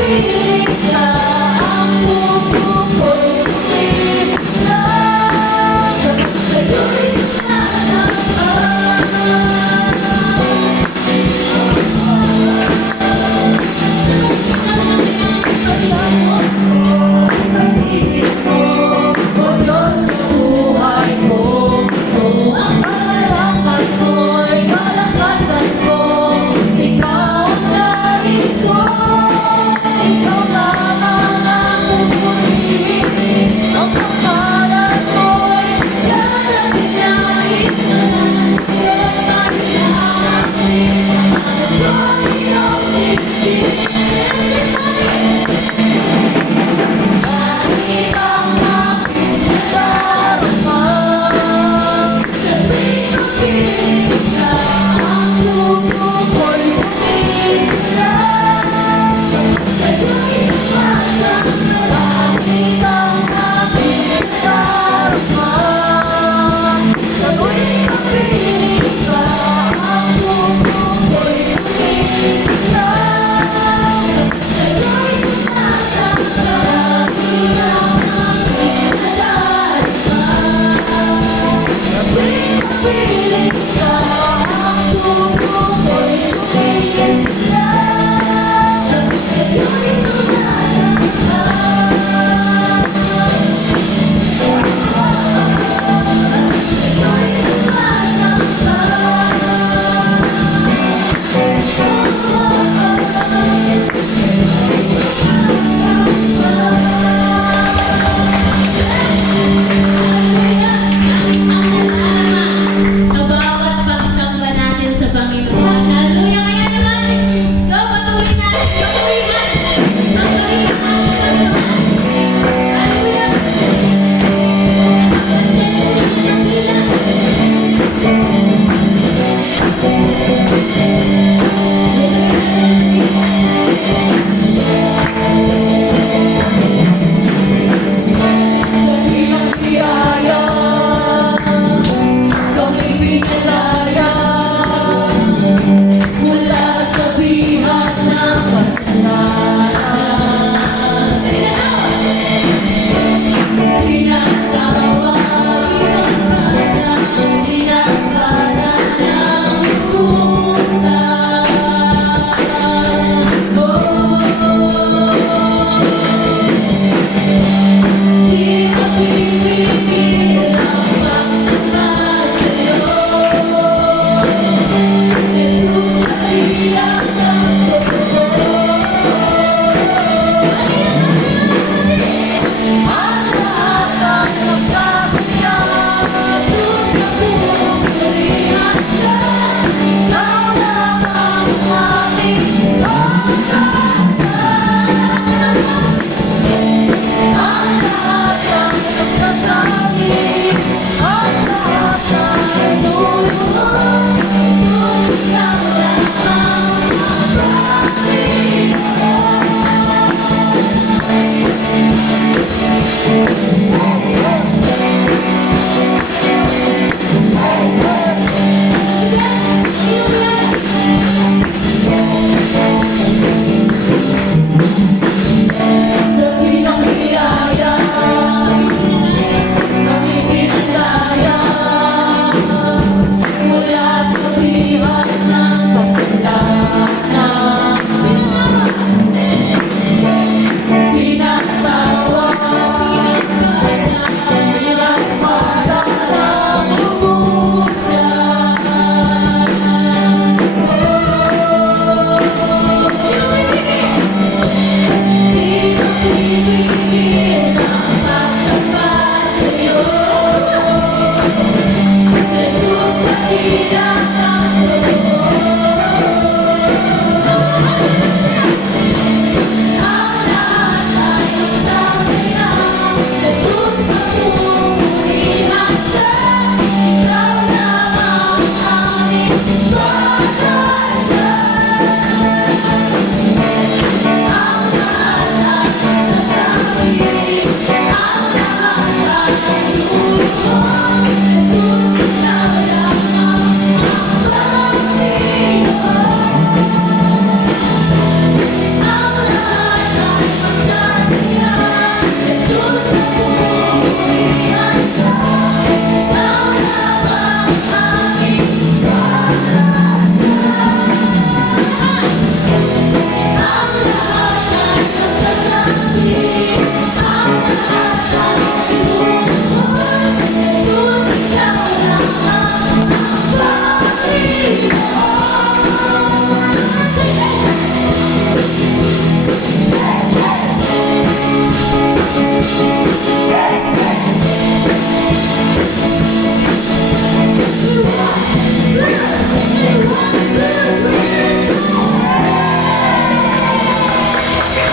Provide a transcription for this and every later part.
piling ka, ang puso ko'y sumilis na kapag sa'yo'y sumasamba. Pag-ibig mo, o Diyos sa buhay ko, ito ang kalangkan ko'y kalakasan ko. Ikaw ang nais ko, ikaw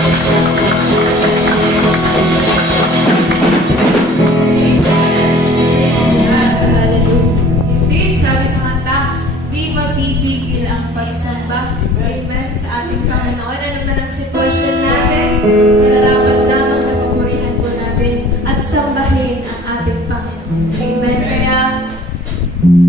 Amen. Praise God. Hallelujah. Indeed, sabi sa kanta, di mapipigil ang pagsamba. Amen. Sa ating Panginoon. Ano man ang sitwasyon natin, nararapat lamang na papurihan po natin at sambahin ang ating Panginoon. Amen. Kaya,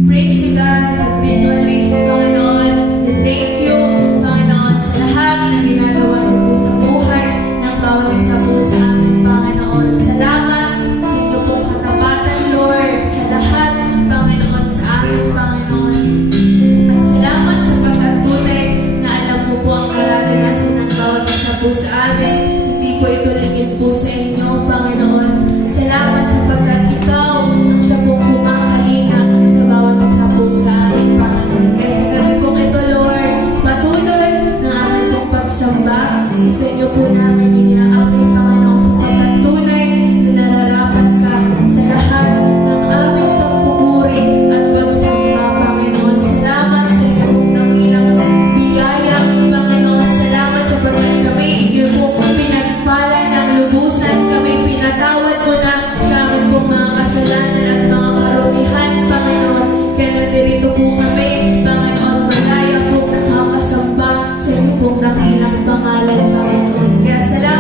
praise God continually, Panginoon. We thank you, Panginoon, sa lahat na ginagawa niyo po sa buhay ng bawat isa po sa aming Panginoon. Salamat sa inyo pong katapatan, Lord, sa lahat, Panginoon, sa aming Panginoon. At salamat sa pagkatunay na alam mo po ang nararanasan ng bawat isa po sa amin. Hindi po ito lingid po sa inyo, Panginoon. Salamat sapagkat ikaw ang siya pong kumakalinga sa bawat isa po sa ating Panginoon. Kaya sa gabi pong ito, Lord, patuloy na aming pong pagsamba. Isa niyo po namin iniaamin, Panginoon, sapagkat tunay na nararapat ka sa lahat ng aming pagpupuri at pagsamba, Panginoon. Salamat sa inyo pong dakilang biyaya, Panginoon. Salamat sapagkat kami inyo pong pinagpala ng lubusan. Kami pinatawad mo na sa aming pong mga kasalanan at mga karumihan, Panginoon. Kaya nandirito po kami, Panginoon, malaya pong nakakasamba sa inyo pong dakilang pangalan, Panginoon. Kaya salamat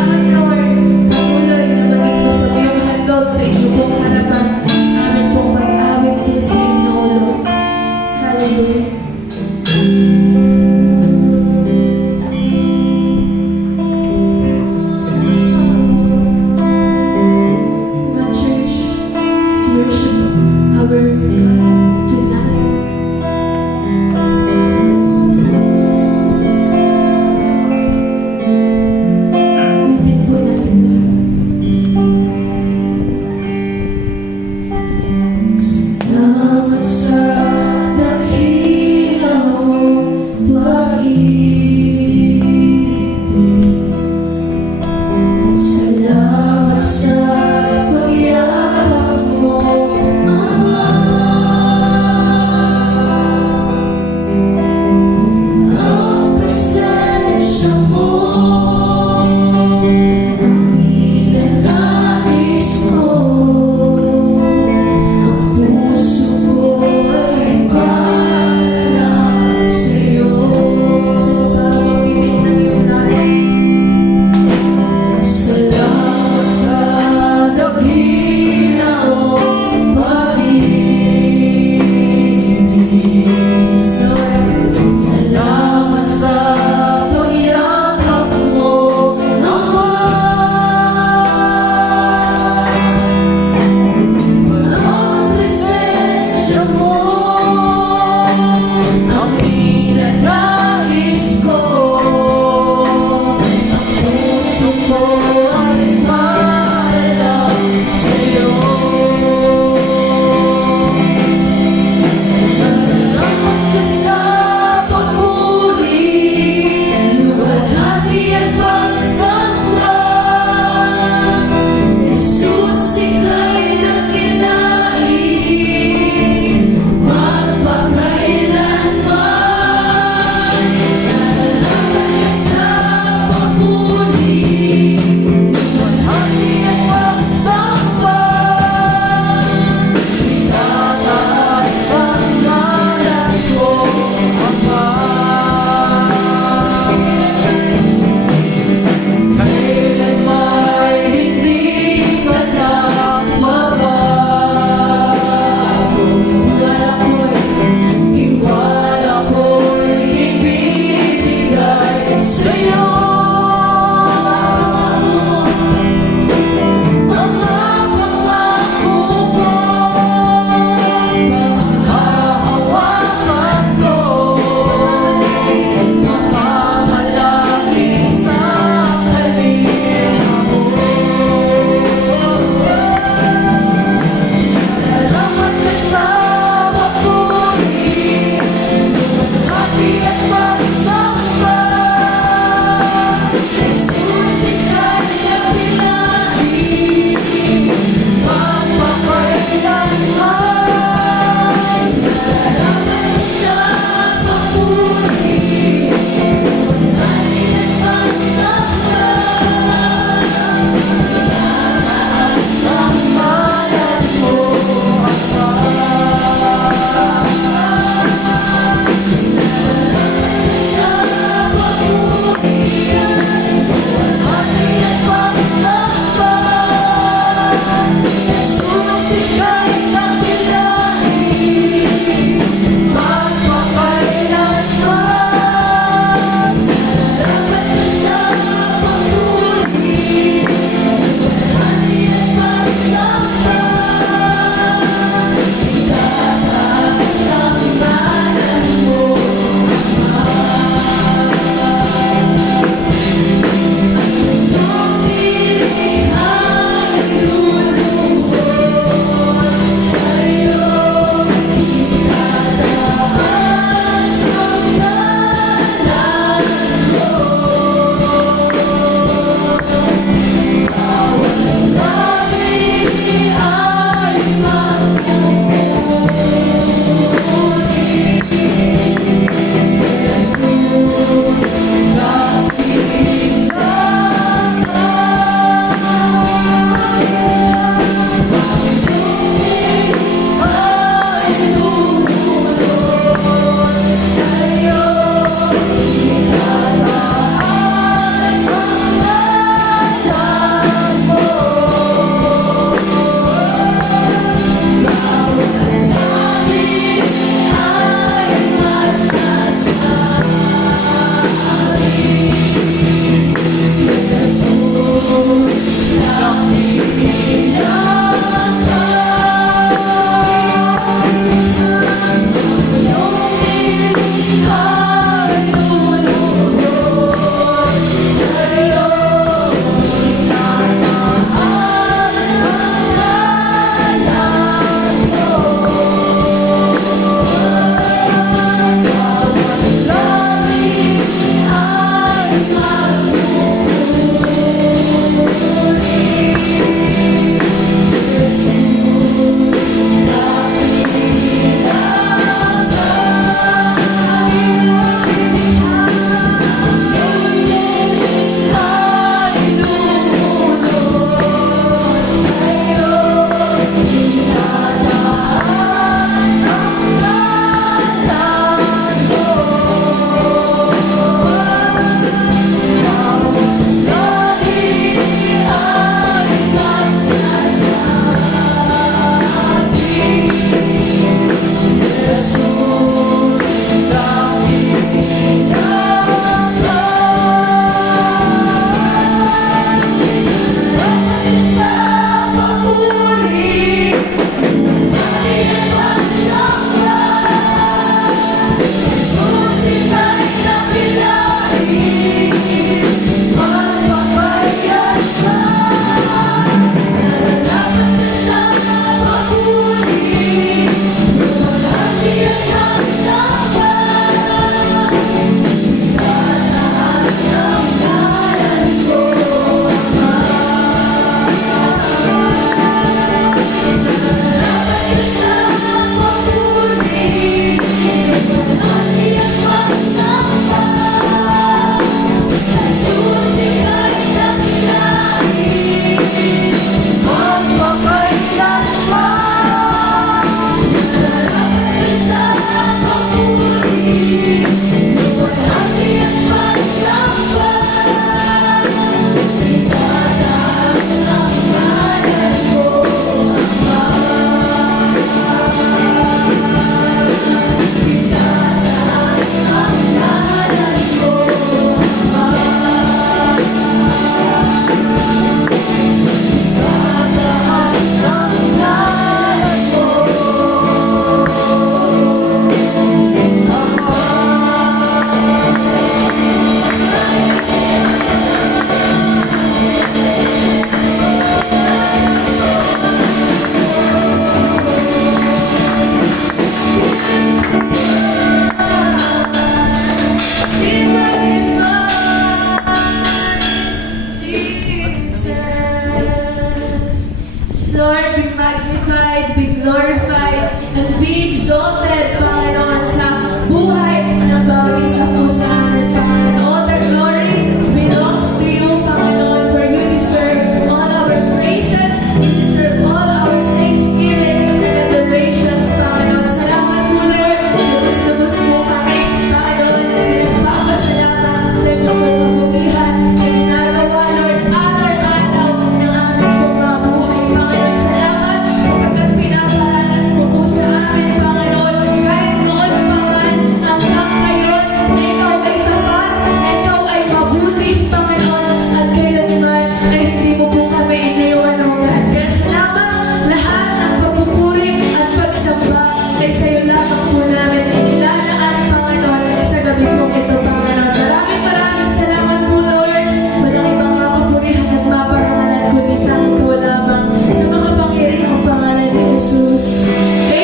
be magnified, be glorified, and be exalted, Panginoon, sa buhay ng bawat isa po sa amin, Panginoon. All the glory belongs to you, Panginoon, for you deserve all our praises, you deserve all our thanksgiving and adorations, Panginoon. Salamat po, Lord. Lubos-lubos po kami, Panginoon. Pinagpapasalamat sa inyong kabutihan na ginagawa, Lord, araw-araw ng aming pong mabuhay, Panginoon. Salamat sapagkat pinapalanas mo po sa amin, Panginoon. Kahit noon pa man hanggang ngayon, na ikaw ay tapat, na ikaw ay mabuti, Panginoon. At kailanman ay hindi mo po kami iniwan, O God. Kaya salamat, lahat ng pagpupuri at pagsamba ay sa'yo lamang po namin inilalaan, Panginoon, sa gabi pong ito, Panginoon. Maraming salamat po, Lord. Walang ibang mapupurihan at maparangalan kundi tanging ikaw lamang sa makapangyarihang pangalan ni Jesus. Amen!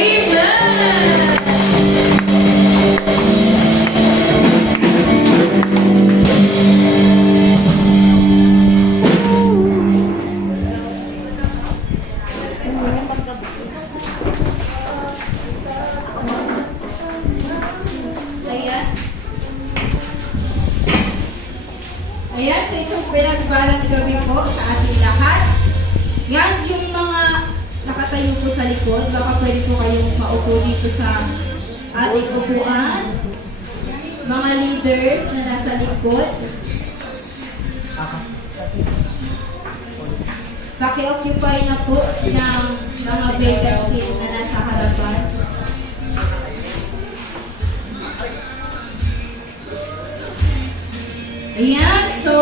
Ayan. Ayan, sa isang pinagbalang gabi po sa ating lahat. Yan, yung mga nakatayo po sa likod, baka pwede po kayong maupo dito sa ating upuan. Mga leaders na nasa likod. Paki-occupy na po ng mga vacancy na nasa harapan. Ayan, so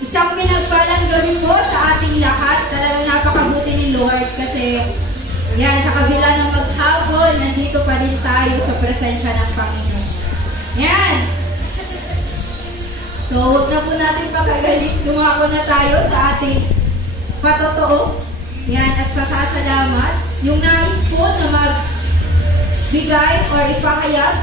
isang pinagpalang gabi po sa ating lahat. Talagang napakabuti ni Lord kasi yan, sa kabila ng maghapon, nandito pa din tayo sa presensya ng Panginoon. Yan! So, huwag na po natin pakagalit. Dumako na tayo sa ating patotoo. Yan, at pasasalamat. Yung nais po na magbigay or ipahayag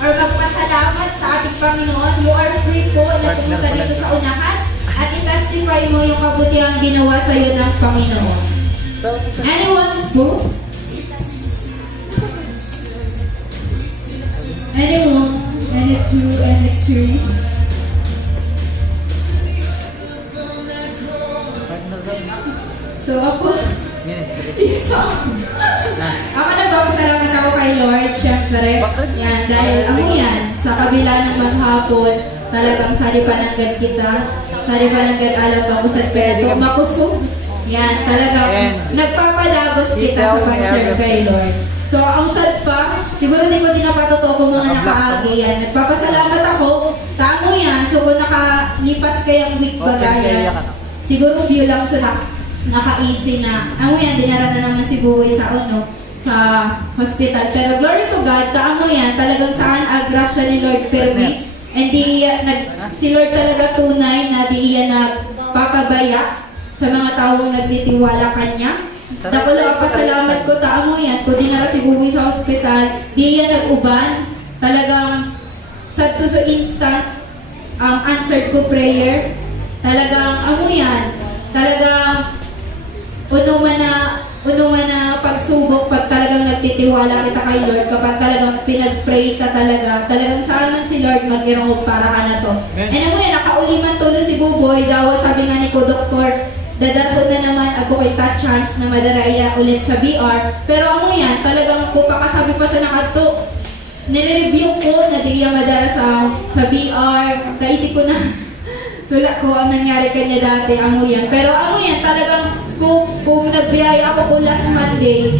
or magpasalamat sa ating Panginoon, you are free po na pumunta dito sa unahan at i-testify mo yung kabutihang ginawa sa iyo ng Panginoon. Anyone po? Anyone? Any two, any three? So ako, ako nagpapasalamat ako kay Lord, syempre. Yan, dahil ako yan, sa kabila ng maghapon, talagang salipananggad kita, salipananggad alam ka kung saan kaya ito makusog. Yan, talagang nagpapalagos kita sa pag-serve kay Lord. So, ang sad pa, siguro hindi ko din napatotoo kung mga nakaagi yan. Nagpapasalamat ako, tamo yan. So, kung nakalipas kayang week bagayan, siguro few lang so naka-easy na. Amo yan, dinara na naman si Buhay sa sa hospital. Pero glory to God, kaamo yan, talagang saan agrasya ni Lord permit. And si Lord talaga tunay na di iyan nagpapabaya sa mga taong nagtitiwala kanya. Dako lang ang pasalamat ko, taamo yan, kung dinara si Buhay sa hospital, di iyan nag-uban. Talagang sad ko sa instant, answered ko prayer. Talagang, amo yan, talagang uno man na pagsubok pag talagang nagtitiwala kita kay Lord, kapag talagang pinag-pray ka talagang saan man si Lord mag-irong para ka na to. And ano yan, nakauliman tulo si Buboy, daw sabi nga ni ko, Doktor, dadarod na naman ako kay chance na madaraya ulit sa BR. Pero ano yan, talagang po pakasabi pa sa nakato, nire-review ko na di yan madara sa BR, kaisip ko na, sulat ko ang nangyari kanya dati, amo yan. Pero amo yan, talagang kung nagbiyay ako ko last Monday,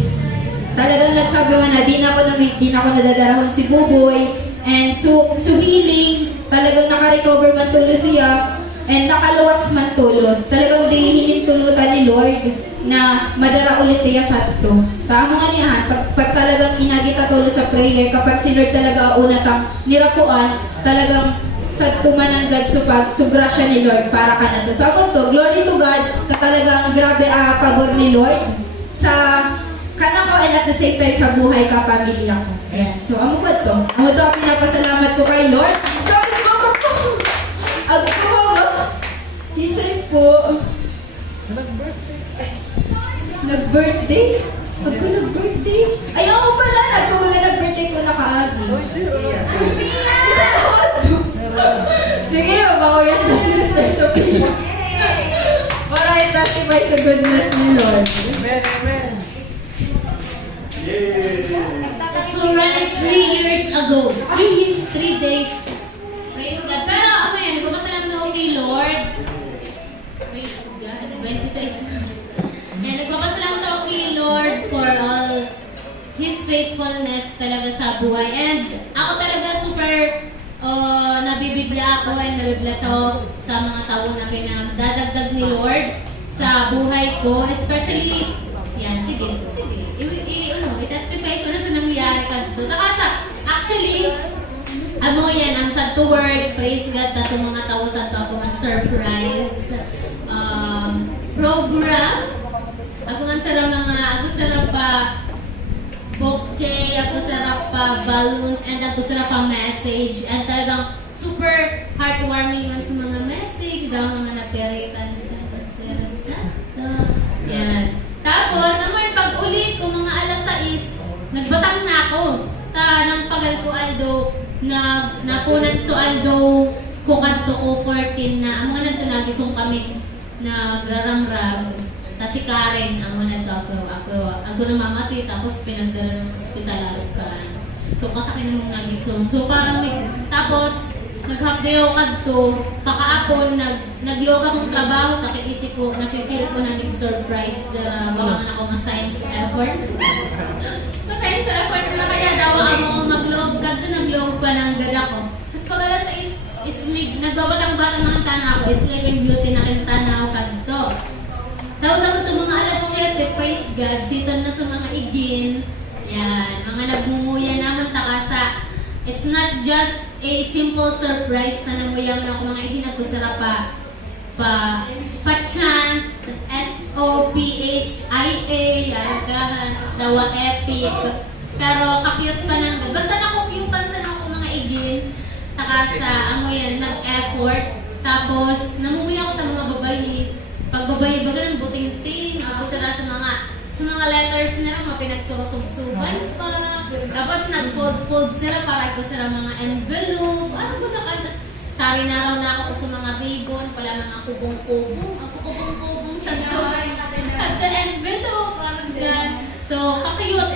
talagang nagsabi mo na di na ako nadadarahon si Buboy. And so healing, talagang naka-recover man tulos siya, and nakaluwas man tulos. Talagang di hinintulutan ni Lord na madara ulit niya sa ito. Tama nga niya, pag talagang inagita tulos sa prayer, kapag si Lord talaga una tang nirakuan, talagang sa tumananggad sugra siya ni Lord para ka na to. So ako to, glory to God, na talagang grabe pabor ni Lord sa kanang ko and at the same time sa buhay ka, pamilya ko. Ayan. So amo ko to. Amo to ang pinapasalamat ko kay Lord. Sorry ko po. Ang ko ba? Isay po. Nag-birthday? Ako nag-birthday? Ay, ako pala! Nagkumaga nag-birthday ko nakaagi. Sige, mabaho yan na si Sister Sophia. Para i-testify sa goodness ni Lord. So, already 3 years ago. 3 years, 3 days. Praise God. Pero, ano yan, nagpapasalam na ako kay Lord. Praise God. 26 na. Yan, nagpapasalam na ako kay Lord for all His faithfulness talaga sa buhay. And ako talaga super nabibigla ako and nabibless ako sa mga tao na pinagdadagdag ni Lord sa buhay ko. Especially, yan, sige. I-testify ko na sa nangyari ka dito. Actually, yan, ang sad to work, praise God, kasi mga tao sa to ako man surprise program. Ako man sarap ako sarap pa bouquet, ako sarap pa balloons, and ako sarap pa message. And talagang super heartwarming man sa mga message, daw mga napiritan sa Sarasata. Yan. Tapos, naman pag-ulit ko, mga alas 6, nagbatang na ako. Nang pagal ko aldo, napunan so aldo, kukadto ko 14 na, ang mga nito nagisong kami, nagraramrag. Tapos si Karen, ang mga nito ako namamati, tapos pinagdala ng hospital ka. So, kasakin ng mga nagisong. So, parang tapos, nag-half-day ako kadto, pakaapon, naglog akong trabaho, takikisip ko, napipil ko na surprise baka man ako ma-science effort. Ma-science effort na kaya daw ako mag-log kadto, naglog pa ng gada ko. Tapos pag alas 6, nagbabatang-batang ng tanaw ko, Sleeping Beauty na kintanaw kadto. Tapos ako ito mga alas 7, praise God, sitan na sa mga igin, yan, mga nagmumuya naman takasa. It's not just a simple surprise na namuyang na ako mga iginag ko sarap pa-chant, S-O-P-H-I-A, aragahan, dawa epic. Pero ka-cute pa nang, basta nakukyutan sa ako mga igin, takasa, yan, nag-effort. Tapos, namumuya ako sa mga babayi. Pag babayi baga ng buting-ting, ako sara sa mga letters na lang, mga pinagsurusubsuban pa. Tapos nag-fold sila para ko sila mga envelope. Ano ba ka? Sari na raw na ako sa mga ribbon, pala mga kubong-kubong. Ako kubong-kubong sa at the envelope. Parang gan. So, kakayot.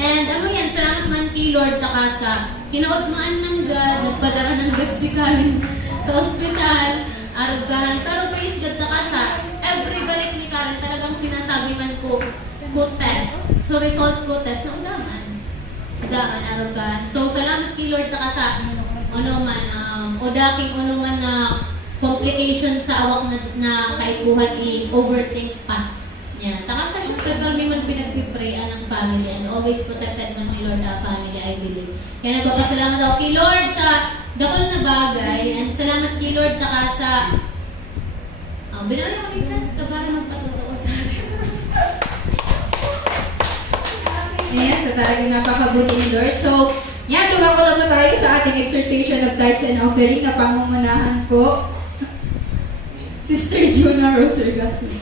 And yan, salamat man kay Lord takasa. Kinautmaan ng God, nagpadara ng God si Karen sa ospital. Aragahan. Pero praise God takasa. Every balik ni Karen, talagang sinasabi man ko test. So, result ko test na udaman. Arugan. So, salamat kay Lord na sa daking na complication sa awak na kaikuhan i-overthink pa. Yan. Taka sa syempre, pero may man pinagpiprayan ng family and always protected man ni Lord ang family, I believe. Kaya nagpapasalamat ako kay Lord sa dakol na bagay and salamat kay Lord taka sa binawin ako rin ka para magpatotoo sa atin. Ayan, so talagang napakabuti ni Lord. So, yan, tumakulog na tayo sa ating exhortation of tithes and offering na pangungunahan ko. Sister Juna Rose Regaspi.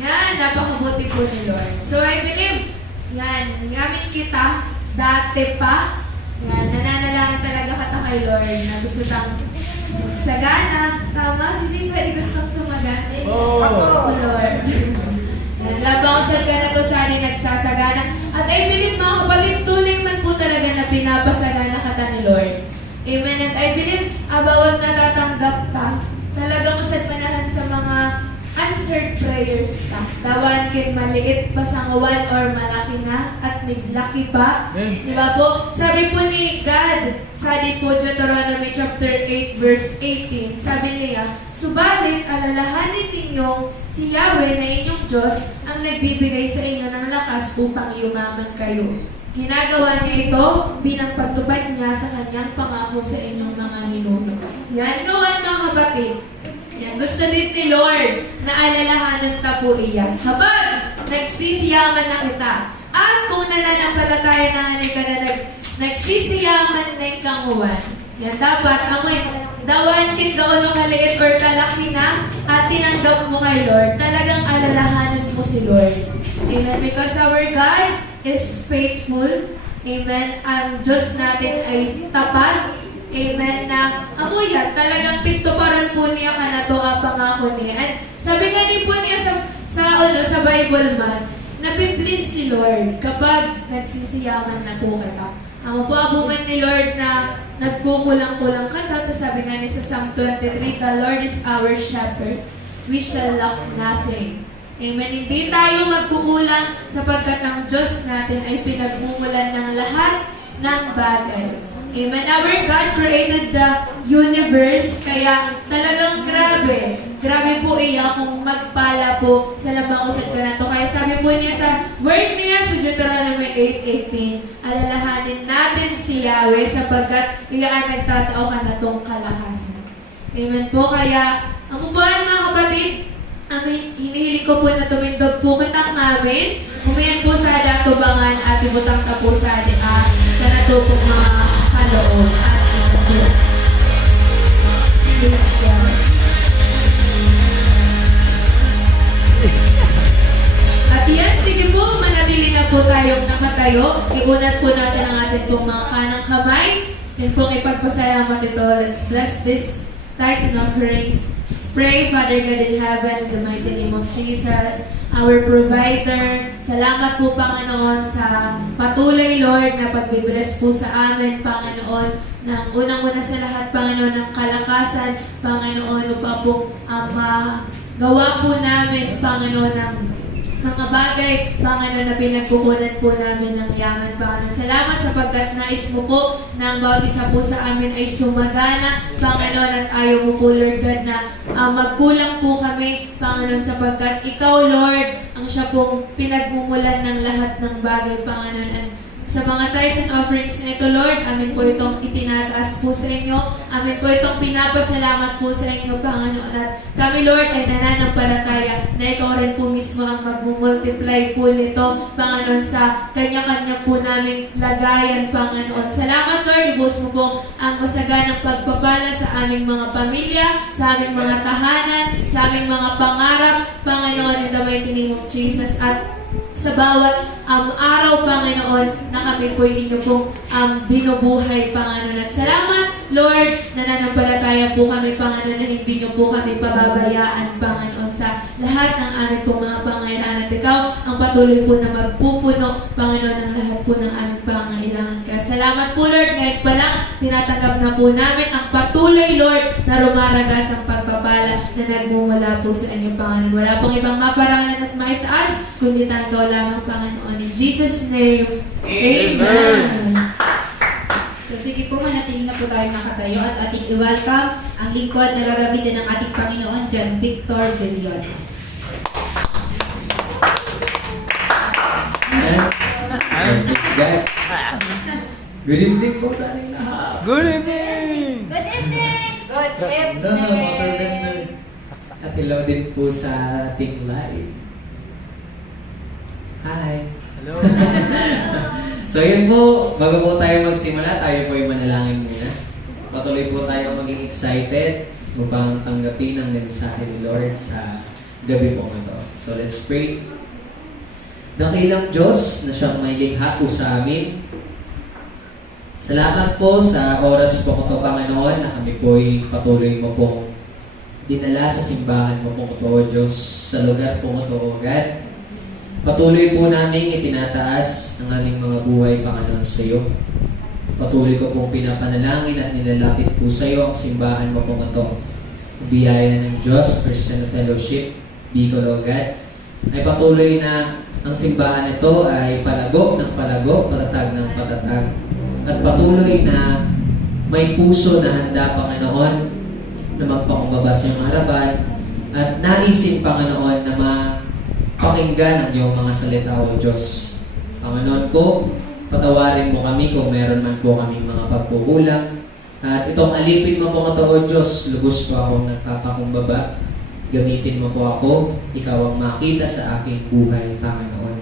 Yan, napakabuti po ni Lord. So, I believe, yan, gamit kita, dati pa, yan, nananalangin talaga kata kay Lord na gusto tang sagana. Tama, si Sisa, di gustong sumagana. Ako, Lord. Yan, labang sa ka na to sari nagsasagana. At I believe, mga kapatid, tunay man po talaga na pinapasagana kata ni Lord. Amen. And I believe, bawat natatanggap ta, talagang usadmanahan sa mga answered prayers ta. Tawan kin maliit pa sa ngawan or malaki na at miglaki pa. Di ba po? Sabi po ni God, sabi po Deuteronomy chapter 8 verse 18, sabi niya, subalit alalahanin ninyong si Yahweh na inyong Diyos ang nagbibigay sa inyo ng lakas upang yumaman kayo. Ginagawa niya ito bilang pagtupad niya sa kanyang pangako sa inyong mga ninuno. Yan gawan mga kapatid. Yan, gusto din ni Lord na alalahanan ta po iyan. Habang nagsisiyaman na kita, at kung nananampalataya na nga ka na nagsisiyaman na yung kanguwan, yan dapat amoy dawan kit gaano kaliit or kalaki na at tinanggap mo kay Lord, talagang alalahanan mo si Lord. Amen. Because our God is faithful. Amen. Ang Diyos natin ay tapat. Amen. Na amuyan, talagang pintuparan po niya ka na to ang pangako niya. And sabi nga din po niya sa Bible man, napiplease si Lord kapag nagsisiyaman na po kita. Ang abuman ni Lord na nagkukulang-kulang ka, tapos sabi nga niya sa Psalm 23, the Lord is our shepherd, we shall lack nothing. Amen. Hindi tayo magkukulang sapagkat ang Diyos natin ay pinagmumulan ng lahat ng bagay. Amen. Our God created the universe, kaya talagang grabe. Grabe po iya kung magpala po sa labang usad ka na to. Kaya sabi po niya sa word niya sa Deuteronomy 8:18, alalahanin natin si Yahweh sapagkat iya ang nagtatao ka na tong kalakasan. Amen po. Kaya, ang upuan mga kapatid, amin, hinihiling ko po na tumindog po kitang mamin. Humiyan po sa adatubangan at ibutang ka po sa natupong mga kaloob at please God. At yan, sige po, manatili na po tayong nakatayo. Iunat po natin ang ating pong mga kanang kamay. Yan pong ipagpasalamat ito. Let's bless this tithes and offerings. Let's pray, Father God in heaven, in the mighty name of Jesus, our provider. Salamat po, Panginoon, sa patuloy, Lord, na pagbibless po sa amin, Panginoon, ng unang-una sa lahat, Panginoon, ng kalakasan, Panginoon, upang po gawa po namin, Panginoon, ng mga bagay, Panginoon, na pinagkukunan po namin ng yaman, Panginoon. Salamat sapagkat nais mo po na ang bawat isa po sa amin ay sumagana, Panginoon, at ayaw mo po, Lord God, na magkulang po kami, Panginoon, sapagkat ikaw, Lord, ang siya pong pinagmumulan ng lahat ng bagay, Panginoon. And sa mga tithes and offerings na ito, Lord, amin po itong itinataas po sa inyo. Amin po itong pinapasalamat po sa inyo, Panginoon. At kami, Lord, ay nananampalataya na ikaw rin po mismo ang magmumultiply po nito, Panginoon, sa kanya-kanya po naming lagayan, Panginoon. Salamat, Lord, ibus mo po ang masaganang pagpapala sa aming mga pamilya, sa aming mga tahanan, sa aming mga pangarap, Panginoon, in the mighty name of Jesus. At sa bawat araw, Panginoon, na kami po inyo pong binubuhay, Panginoon. At salamat, Lord, nananampalataya po kami, Panginoon, na hindi nyo po kami pababayaan, Panginoon, sa lahat ng aming pong mga pangailangan. At ikaw ang patuloy po na magpupuno, Panginoon, ng lahat po ng aming pangailangan. Kaya salamat po, Lord, ngayon pa lang, tinatanggap na po namin ang patuloy, Lord, na rumaragas ang pagpapala na nagmumula po sa inyo, Panginoon. Wala pong ibang maparangalan at maitaas, kundi tayo lamang, Panginoon. In Jesus' name, Amen. So sige po, manatili na po tayo nakatayo at ating i-welcome ang lingkod na gagamitin ng ating Panginoon, John Victor De Leon. Good evening po sa ating lahat. Good evening! Good evening! Good Hello mga evening! kapatid. At hello din po sa ating live. Hi! Hello! So yun po, bago po tayo magsimula, tayo po ay manalangin muna. Patuloy po tayo maging excited upang tanggapin ang mensahe ni Lord sa gabi po ito. So let's pray. Dakilang Diyos na siyang may likha po sa amin. Salamat po sa oras po ito, Panginoon, na kami po ay patuloy mo pong dinala sa simbahan mo po ito, O Diyos, sa lugar po ito, O God. Patuloy po namin itinataas ang aming mga buhay, Panginoon, sa iyo. Patuloy ko pong pinapanalangin at nilalapit po sa iyo ang simbahan mo po ito. Biyaya ng Diyos, Christian Fellowship, Bicol, O God, ay patuloy na ang simbahan ito ay palago ng palago, patatag ng patatag. At patuloy na may puso na handa, Panginoon, na magpakumbaba sa iyong harapan at naisin, Panginoon, na mapakinggan ang iyong mga salita, O Diyos. Panginoon ko, patawarin mo kami kung meron man po kaming mga pagkukulang. At itong alipin mo po ito, O Diyos, lubos po akong nagpapakumbaba. Gamitin mo po ako, ikaw ang makita sa aking buhay, Panginoon.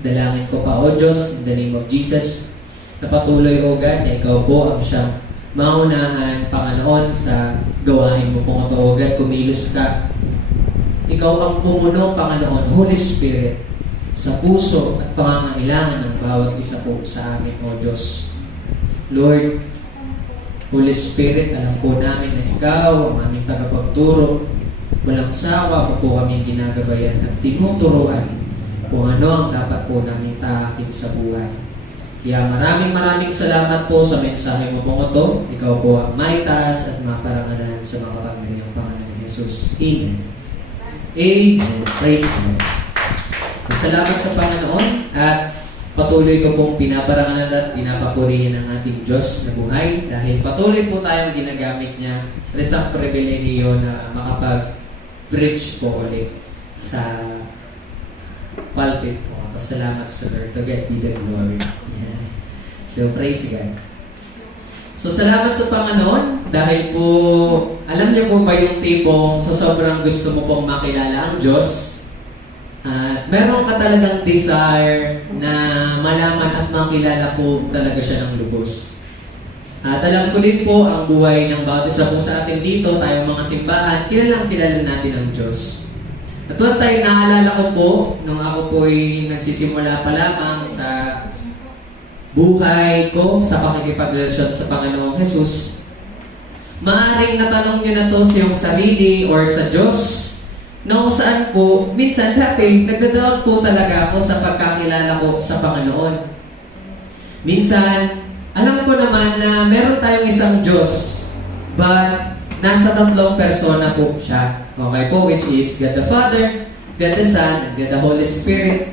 Dalangin ko pa, O Diyos, in the name of Jesus, na patuloy, O God, na ikaw po ang siyang maunahan, Panginoon, sa gawain mo pong ito. O God, kumilos ka. Ikaw ang pumuno, Panginoon, Holy Spirit, sa puso at pangangailangan ng bawat isa po sa amin, O Diyos. Lord, Holy Spirit, alam po namin na Ikaw ang aming tagapagturo. Walang sawa mo po kami ginagabayan at tinuturuan kung ano ang dapat po namin tahakin sa buhay. Kaya maraming salamat po sa mensahe mo pong ito. Ikaw po ang maitaas at maparangalan sa mga pangyayang Panginoon ni Jesus. Amen. Amen. Praise God. Salamat sa Panginoon at patuloy ko pong pinaparangalan at pinapapurihin ang ating Diyos na buhay dahil patuloy po tayong ginagamit niya. Isang pribilehiyo na makapag-preach po ulit sa pulpit po. Salamat sa Lord. To God be the glory. Yeah. So, praise God. So, salamat sa Panginoon dahil po, alam niyo po ba yung tipong so sobrang gusto mo pong makilala ang Diyos at meron ka talagang desire na malaman at makilala po talaga siya ng lubos. At alam ko din po ang buhay ng bawat isa po sa atin dito, tayong mga simbahan, kilala natin ang Diyos. At one time, naalala ko po, nung ako po'y nagsisimula pa lamang sa buhay ko, sa pakikipagrelasyon sa Panginoong Jesus, maaring natanong niyo na to sa iyong sarili or sa Diyos, na kung saan po, minsan dati, nagdadawag po talaga ako sa pagkakilala ko sa Panginoon. Minsan, alam ko naman na meron tayong isang Diyos, but nasa tatlong persona po siya. Okay po, which is God the Father, God the Son, and God the Holy Spirit.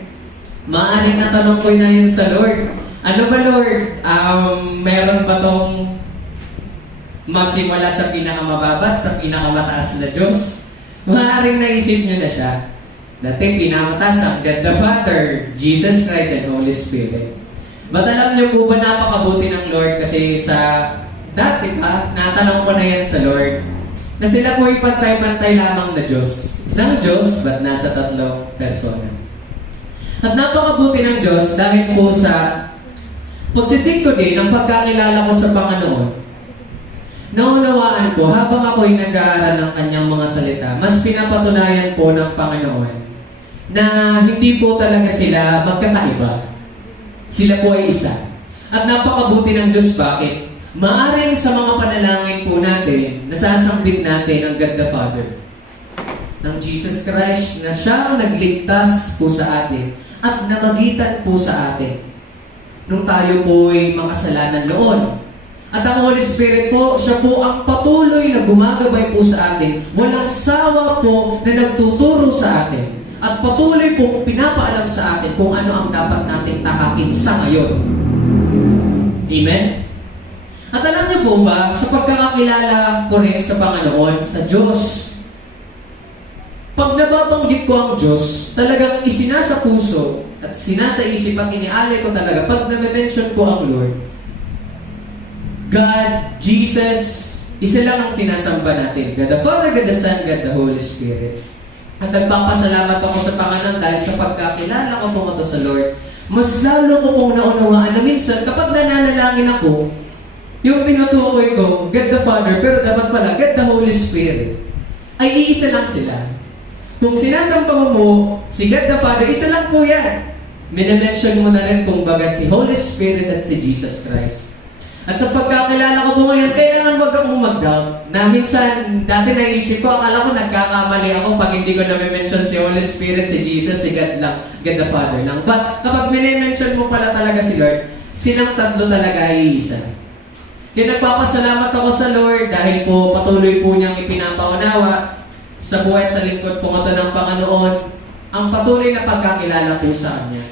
Maaring natanong ko na yun sa Lord. Ano ba Lord? Meron ba tong magsimula sa pinakamababa at sa pinakamataas na Diyos? Maaring naisip nyo na siya. Dati pinakamataas ang God the Father, Jesus Christ, and Holy Spirit. But alam nyo po ba napakabuti ng Lord kasi sa dati pa, natanong ko na yan sa Lord na sila po ipantay-pantay lamang na Diyos. Isang Diyos, but nasa tatlong persona. At napakabuti ng Diyos dahil po sa pagsisik ko din ang pagkakilala ko sa Panginoon. Naunawaan ko habang ako'y nag-aaral ng kanyang mga salita, mas pinapatunayan po ng Panginoon na hindi po talaga sila magkakaiba. Sila po ay isa. At napakabuti ng Diyos, bakit? Maaring sa mga panalangin po natin, nasasambit natin ang God the Father ng Jesus Christ na siyang nagligtas po sa atin at namagitan po sa atin nung tayo po'y makasalanan noon. At ang Holy Spirit po, siya po ang patuloy na gumagabay po sa atin. Walang sawa po na nagtuturo sa atin. At patuloy po pinapaalam sa atin kung ano ang dapat nating tahakin sa ngayon. Amen? At alam niyo po ba, sa pagkakakilala ko rin sa Panginoon, sa Diyos, pag nababanggit ko ang Diyos, talagang isinasa puso at sinasa-isip at inialay ko talaga, pag na-mention ko ang Lord, God, Jesus, isa lang ang sinasamba natin. God the Father, God the Son, God the Holy Spirit. At nagpapasalamat ako sa Panginoon dahil sa pagkakilala ko po ito sa Lord, mas lalo ko pong naunawaan na minsan kapag nananalangin ako, yung tinutukoy ko, God the Father, pero dapat pala, God the Holy Spirit, ay iisa lang sila. Kung sinasamba mo si God the Father, isa lang po yan. Minamention mo na rin kung baga si Holy Spirit at si Jesus Christ. At sa pagkakilala ko po ngayon, kailangan wag akong mag-doubt. Na minsan, dati naisip ko, akala ko nagkakamali ako pag hindi ko na-mention si Holy Spirit, si Jesus, si God lang, God the Father lang. But kapag minimension mo pala talaga si Lord, silang tatlo talaga ay isa. Kaya nagpapasalamat ako sa Lord dahil po patuloy po niyang ipinapaunawa sa buhay at sa lingkod po ito ng Panginoon ang patuloy na pagkakilala po sa Kanya.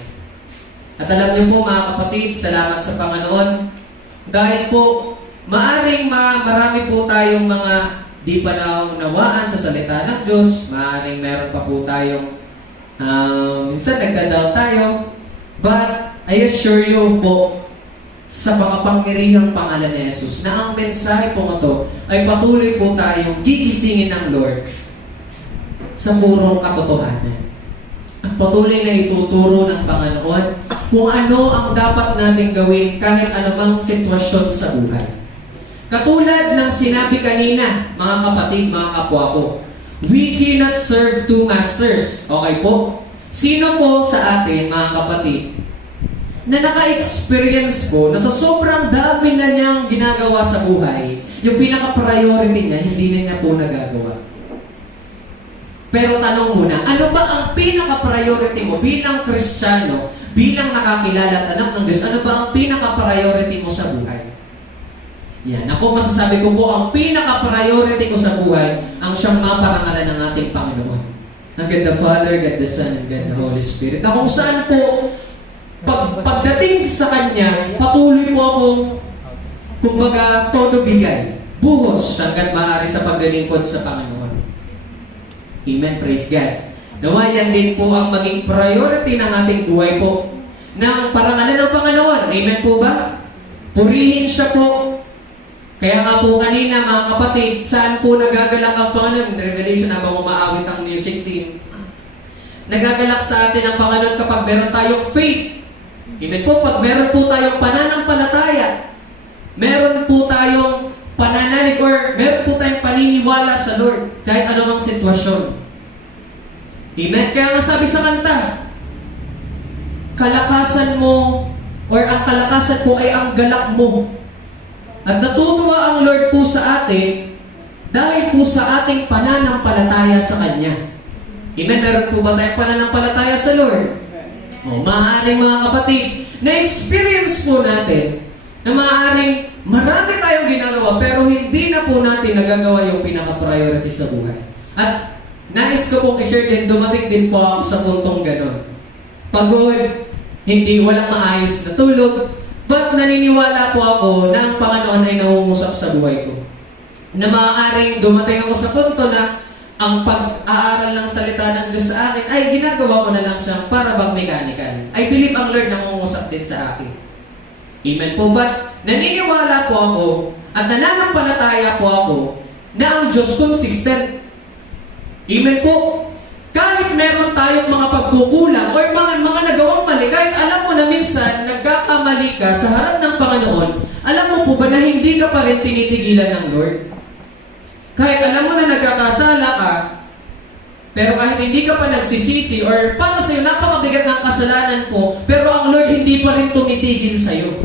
At alam niyo po mga kapatid, salamat sa Panginoon dahil po maaring marami po tayong mga di pa naunawaan sa salita ng Diyos, maaring meron pa po tayong minsan nagdadoubt tayo, but I assure you po sa makapangyarihang pangalan ni Jesus na ang mensahe po ito ay patuloy po tayong gigisingin ng Lord sa purong katotohanan. At patuloy na ituturo ng Panginoon kung ano ang dapat nating gawin kahit anumang sitwasyon sa buhay. Katulad ng sinabi kanina, mga kapatid, mga kapwa ko, we cannot serve two masters. Okay po? Sino po sa atin, mga kapatid, na naka-experience po na sa sobrang dami na niyang ginagawa sa buhay, yung pinaka-priority niya, hindi na niya po nagagawa? Pero tanong muna, ano ba ang pinaka-priority mo bilang Kristiyano, bilang nakakilala at anak ng Diyos? Ano ba ang pinaka-priority mo sa buhay? Yan. Ako masasabi ko po, ang pinaka-priority ko sa buhay, ang siyang maparangalan ng ating Panginoon. Ang God the Father, God the Son, and God the Holy Spirit. Na kung saan po, pagdating sa Kanya, patuloy po akong, kumbaga, todo bigay, buhos, hanggat maaari sa paglilingkod sa Panginoon. Amen. Praise God. Nawa yan din po ang maging priority ng ating buhay po, ng parangalan ng Panginoon. Amen po ba? Purihin siya po. Kaya nga po kanina, mga kapatid, saan po nagagalak ang Panginoon? Revelation, habang umaawit ang music team. Nagagalak sa atin ang Panginoon kapag meron tayong faith. Amen po, pag meron po tayong pananampalataya, meron po tayong pananalig, or meron po tayong paniniwala sa Lord, kahit anumang sitwasyon. Amen? Kaya nga sabi sa kanta, kalakasan mo, or ang kalakasan po ay ang galak mo. At natutuwa ang Lord po sa atin dahil po sa ating pananampalataya sa Kanya. Amen? Meron po ba tayong pananampalataya sa Lord? O, maaaring mga kapatid, na-experience po natin na maaaring marami tayong ginagawa pero hindi na po natin nagagawa yung pinaka-priority sa buhay. At nais ko pong i-share din, dumating din po ako sa puntong ganon. Pagod, hindi, walang maayos na tulog, but naniniwala po ako na ang Panginoon ay nangungusap sa buhay ko. Na maaaring dumating ako sa punto na ang pag-aaral ng salita ng Diyos sa akin ay ginagawa ko na lang siyang para bang mechanical. I believe ang Lord nangungusap din sa akin. Amen po. But naniniwala po ako at nananampalataya po ako na ang Diyos consistent. Amen po. Kahit meron tayong mga pagkukulang or mga nagawang mali, kahit alam mo na minsan nagkakamali ka sa harap ng Panginoon, alam mo po ba na hindi ka pa rin tinitigilan ng Lord? Kahit alam mo na nagkakasala ka, pero kahit hindi ka pa nagsisisi or para sa'yo napakabigat ng kasalanan po, pero ang Lord hindi pa rin tumitigil sa'yo.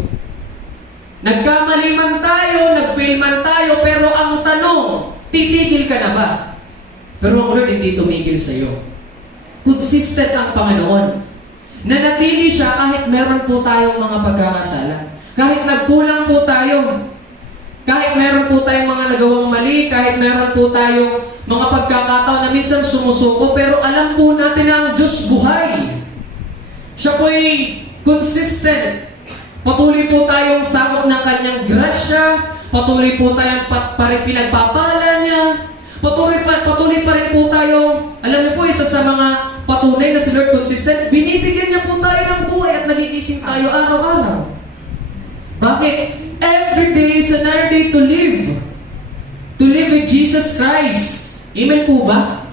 Nagkamali man tayo, nag-fail man tayo, pero ang tanong, titigil ka na ba? Pero ang Lord hindi tumigil sa iyo. Consistent ang Panginoon. Nanatili siya kahit meron po tayong mga pagkakasala. Kahit nagkulang po tayo. Kahit meron po tayong mga nagawang mali. Kahit meron po tayong mga pagkakataon na minsan sumusuko. Pero alam po natin na ang Diyos buhay. Siya po ay consistent. Patuloy po tayong sakop ng Kanyang grasya. Patuloy po tayong pinagpapala niya. Patuloy pa rin po tayo. Alam niyo po, isa sa mga patunay na si Lord consistent, binibigyan niya po tayo ng buhay at nagigising tayo araw-araw. Bakit? Every day is another day to live. To live with Jesus Christ. Amen po ba?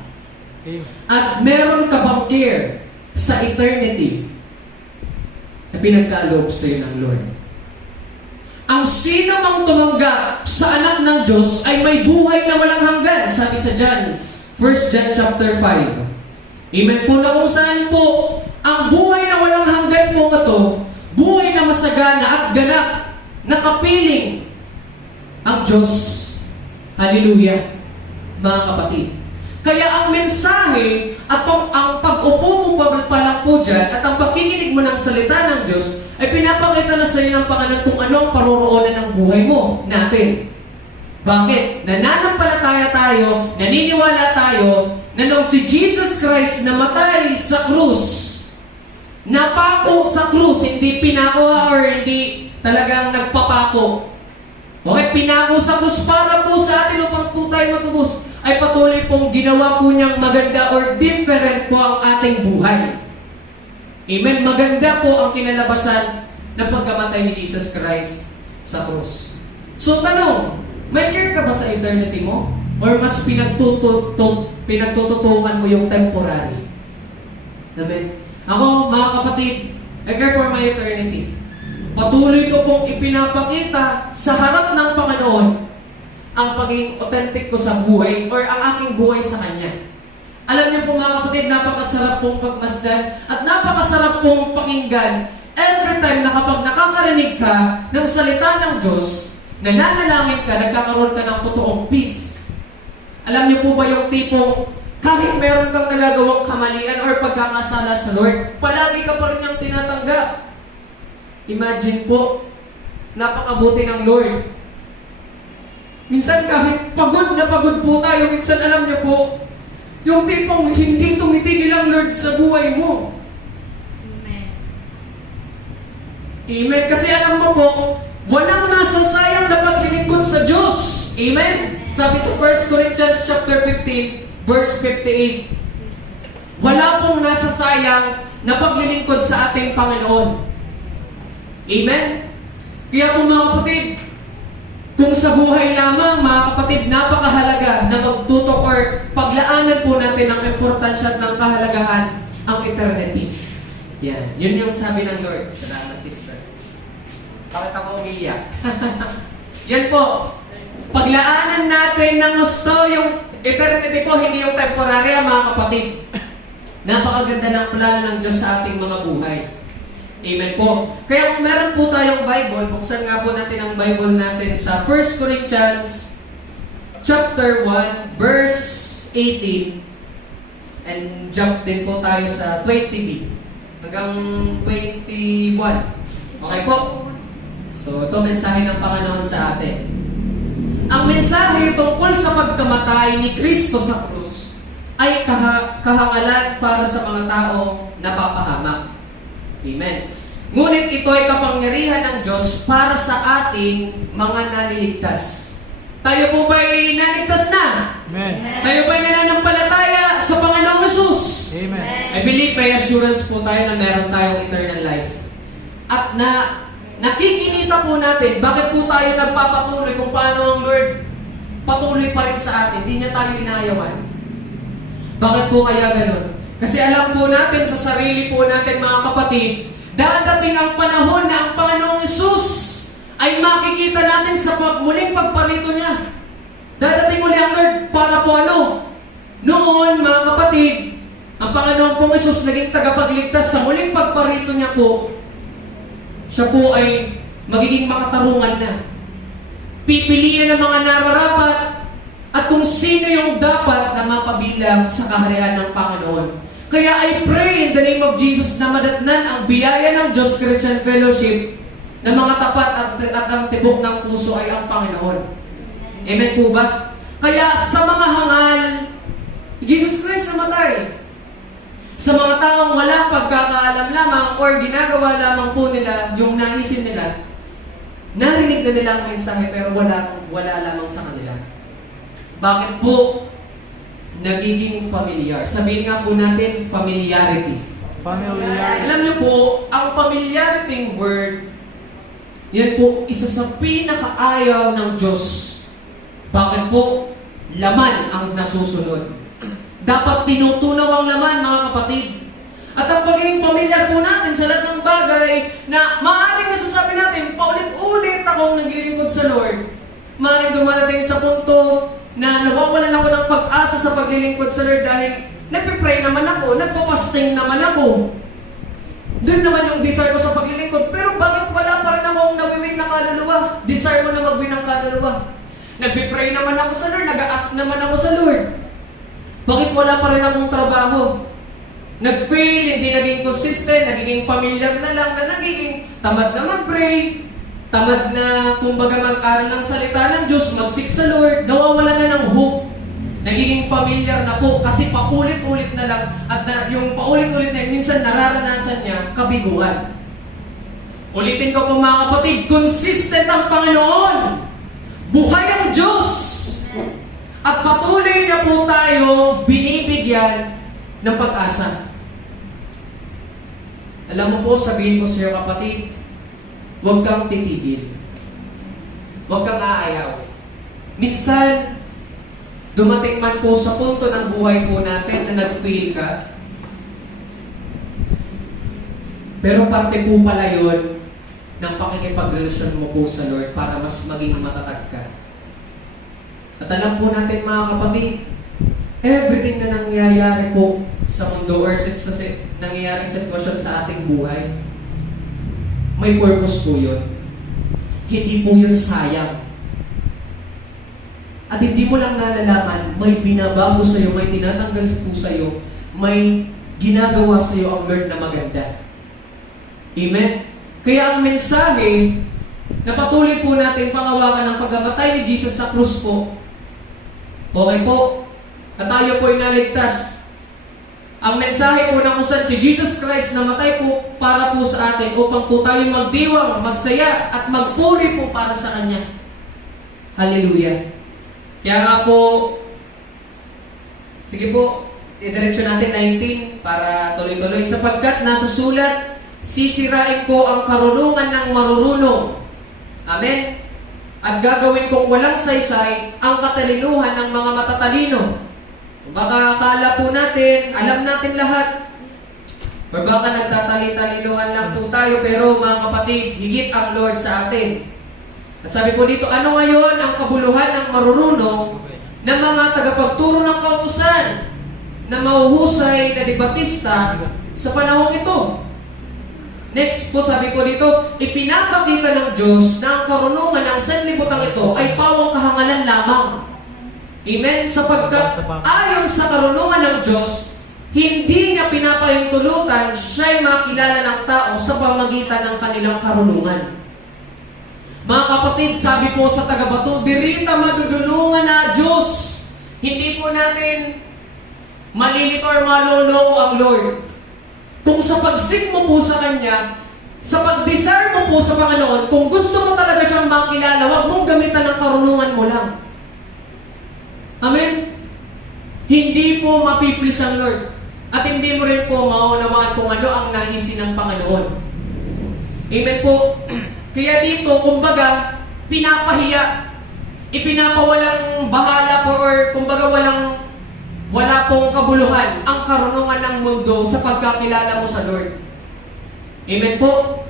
At meron ka bang care sa eternity na pinagkaloob sa iyo ng Lord? Ang sino mang tumanggap sa anak ng Diyos ay may buhay na walang hanggan. Sabi sa John, 1 John chapter 5. Amen po, na kung saan po, ang buhay na walang hanggan po ito, buhay na masagana at ganap, nakapiling ang Diyos. Hallelujah, mga kapatid. Kaya ang mensahe at ang pag-upo mo pa lang po dyan at ang pakikinig mo ng salita ng Diyos ay pinapakita na sa iyo ng Panginoon kung ano ang paroroonan ng buhay mo natin. Bakit? Nananampalataya tayo, naniniwala tayo na noong si Jesus Christ namatay sa krus, napako sa krus, hindi pinako or hindi talagang nagpapako. Okay, pinako sa krus para po sa atin upang po tayo matubos, ay patuloy pong ginawa po niyang maganda or different po ang ating buhay. Amen? Maganda po ang kinalabasan ng pagkamatay ni Jesus Christ sa krus. So tanong, may care ka ba sa eternity mo? Or mas pinagtututukan mo yung temporary? Amen? Ako, mga kapatid, I care for my eternity. Patuloy ko pong ipinapakita sa harap ng Panginoon ang pagiging authentic ko sa buhay or ang aking buhay sa Kanya. Alam niyo po mga kapatid, napakasarap pong pagmasdan at napakasarap pong pakinggan every time na kapag nakakarinig ka ng salita ng Diyos, nananalangin ka, nagkakaroon ka ng totoong peace. Alam niyo po ba yung tipong kahit meron kang nagagawang kamalian or pagkakasala sa Lord, palagi ka pa rin niyang tinatanggap. Imagine po, napakabuti ng Lord. Minsan kahit pagod na pagod po tayo, minsan alam niyo po, yung tipong hindi tumitigil ang Lord sa buhay mo. Amen. Amen. Kasi alam mo po, walang nasasayang na paglilingkod sa Diyos. Amen. Sabi sa 1 Corinthians chapter 15, verse 58, wala pong nasasayang na paglilingkod sa ating Panginoon. Amen? Kaya po mga kapatid, kung sa buhay lamang, mga kapatid, napakahalaga na magtutok or paglaanan po natin ng importansya at ng kahalagahan ang eternity. Yan. Yun yung sabi ng Lord. Salamat, sister. Bakit ako umiyak? Yan po. Paglaanan natin ng gusto yung eternity po, hindi yung temporary, mga kapatid. Napakaganda ng plano ng Diyos sa ating mga buhay. Amen po. Kaya kung meron po tayong Bible, buksan nga po natin ang Bible natin sa 1 Corinthians chapter 1, verse 18. And jump din po tayo sa 20b hanggang 21. Okay po? So ito mensahe ng Panginoon sa atin. Ang mensahe tungkol sa pagkamatay ni Kristo sa krus ay kahangalan para sa mga tao na papahamak. Amen. Ngunit ito ay kapangyarihan ng Diyos para sa ating mga naniligtas. Tayo po ba'y naligtas na? Amen. Tayo ba'y nananampalataya sa Panginoong Hesus? Amen. I believe may assurance po tayo na meron tayong eternal life. At nakikinita po natin, bakit po tayo nagpapatuloy kung paano ang Lord patuloy pa rin sa atin. Hindi niya tayo inayawan. Bakit po kaya ganun? Kasi alam po natin sa sarili po natin mga kapatid, dadating ang panahon na ang Panginoong Hesus ay makikita natin sa muling pagparito niya. Dadating uli ang Lord para po ano? Noon mga kapatid, ang Panginoon pong Hesus naging tagapagligtas sa muling pagparito niya po. Siya po ay magiging makatarungan na. Pipiliin ang mga nararapat at kung sino yung dapat na mapabilang sa kaharian ng Panginoon. Kaya I pray in the name of Jesus na madatnan ang biyaya ng Diyos Christian Fellowship na mga tapat at ang tibok ng puso ay ang Panginoon. Amen po ba? Kaya sa mga hangal, Jesus Christ namatay. Sa mga taong walang pagkakaalam lamang or ginagawa lamang po nila yung naisin nila, narinig na nila ang mensahe pero wala lamang sa kanila. Bakit po nagiging familiar? Sabihin nga po natin, familiarity. Familiar. Alam niyo po, ang familiarity word, yan po, isa sa pinakaayaw ng Diyos. Bakit po? Laman ang nasusunod. Dapat tinutunaw ang laman, mga kapatid. At ang pagiging familiar po natin sa lahat ng bagay na maaaring nasasabi natin, paulit-ulit akong naglilingkod sa Lord. Maaaring dumarating sa punto na nawawalan ako ng pag-asa sa paglilingkod sa Lord dahil nagpipray naman ako, nagpa-fasting naman ako. Doon naman yung desire ko sa paglilingkod. Pero bakit wala pa rin akong nawiwin na kaluluwa? Desire mo na mag-win ng kaluluwa. Nagpipray naman ako sa Lord, nag-a-ask naman ako sa Lord. Bakit wala pa rin akong trabaho? Nag-fail, hindi naging consistent, nagiging familiar na lang, na nagiging tamad na mag-pray, tamad na, kumbaga mag-aral ng salita ng Diyos, mag-seek sa Lord, nawawala na ng hope. Nagiging familiar na po kasi paulit-ulit na lang at yung paulit-ulit na yun, minsan nararanasan niya kabiguan. Ulitin ko po mga kapatid, consistent ang Panginoon. Buhay ang Diyos. At patuloy na po tayo binibigyan ng pag-asa. Alam mo po, sabihin ko sa iyo kapatid, huwag kang titigil. Huwag kang aayaw. Minsan, dumating man po sa punto ng buhay po natin na nag-fail ka. Pero parte po pala yun ng pakikipagrelasyon mo po sa Lord para mas maging matatag ka. At alam po natin mga kapatid, everything na nangyayari po sa mundo or sa nangyayaring sitwasyon sa ating buhay, may purpose po yun. Hindi po yun sayang. At hindi mo lang nalalaman, may binabago sa'yo, may tinatanggal po sa'yo, may ginagawa sa'yo ang Lord na maganda. Amen? Kaya ang mensahe na patuloy po natin pangawakan ng pagkamatay ni Jesus sa krus po, okay po, at tayo po ay naligtas. Ang mensahe po na kung saan si Jesus Christ namatay po para po sa atin upang po tayo magdiwang, magsaya at magpuri po para sa Kanya. Hallelujah. Kaya nga po, sige po, idiretso natin 19 para tuloy-tuloy. Sapagkat nasa sulat, sisirain ko ang karunungan ng marurunong. Amen? At gagawin kong walang saysay ang katalinuhan ng mga matatalino. Baka akala po natin, alam natin lahat. Or baka nagtatali-talinuhan lang po tayo, pero mga kapatid, higit ang Lord sa atin. At sabi po dito, ano ngayon ang kabuluhan ng marurunong ng mga tagapagturo ng kautusan na mahuhusay na debatista sa panahong ito? Next po, sabi po dito, ipinapakita ng Diyos na ang karunungan ng sanlibutan ito ay pawang kahangalan lamang. Amen? Sapagkat ayon sa karunungan ng Diyos, hindi niya pinapahintulutan siya'y makilala ng tao sa pamagitan ng kanilang karunungan. Mga kapatid, sabi po sa tagabato, dirita madudulungan na Diyos. Hindi po natin malilito or maloloko ang Lord. Kung sa pagsing mo po sa Kanya, sa pag-desire mo po sa Panginoon, kung gusto mo talaga siyang makilala, huwag mong gamitan ng karunungan mo lang. Amen? Hindi po mapiplis ang Lord. At hindi mo rin po maunawaan kung ano ang naisin ng Panginoon. Amen po? Kaya dito, kumbaga, pinapahiya, ipinapawalang bahala po or kumbaga wala pong kabuluhan ang karunungan ng mundo sa pagkakilala mo sa Lord. Amen po?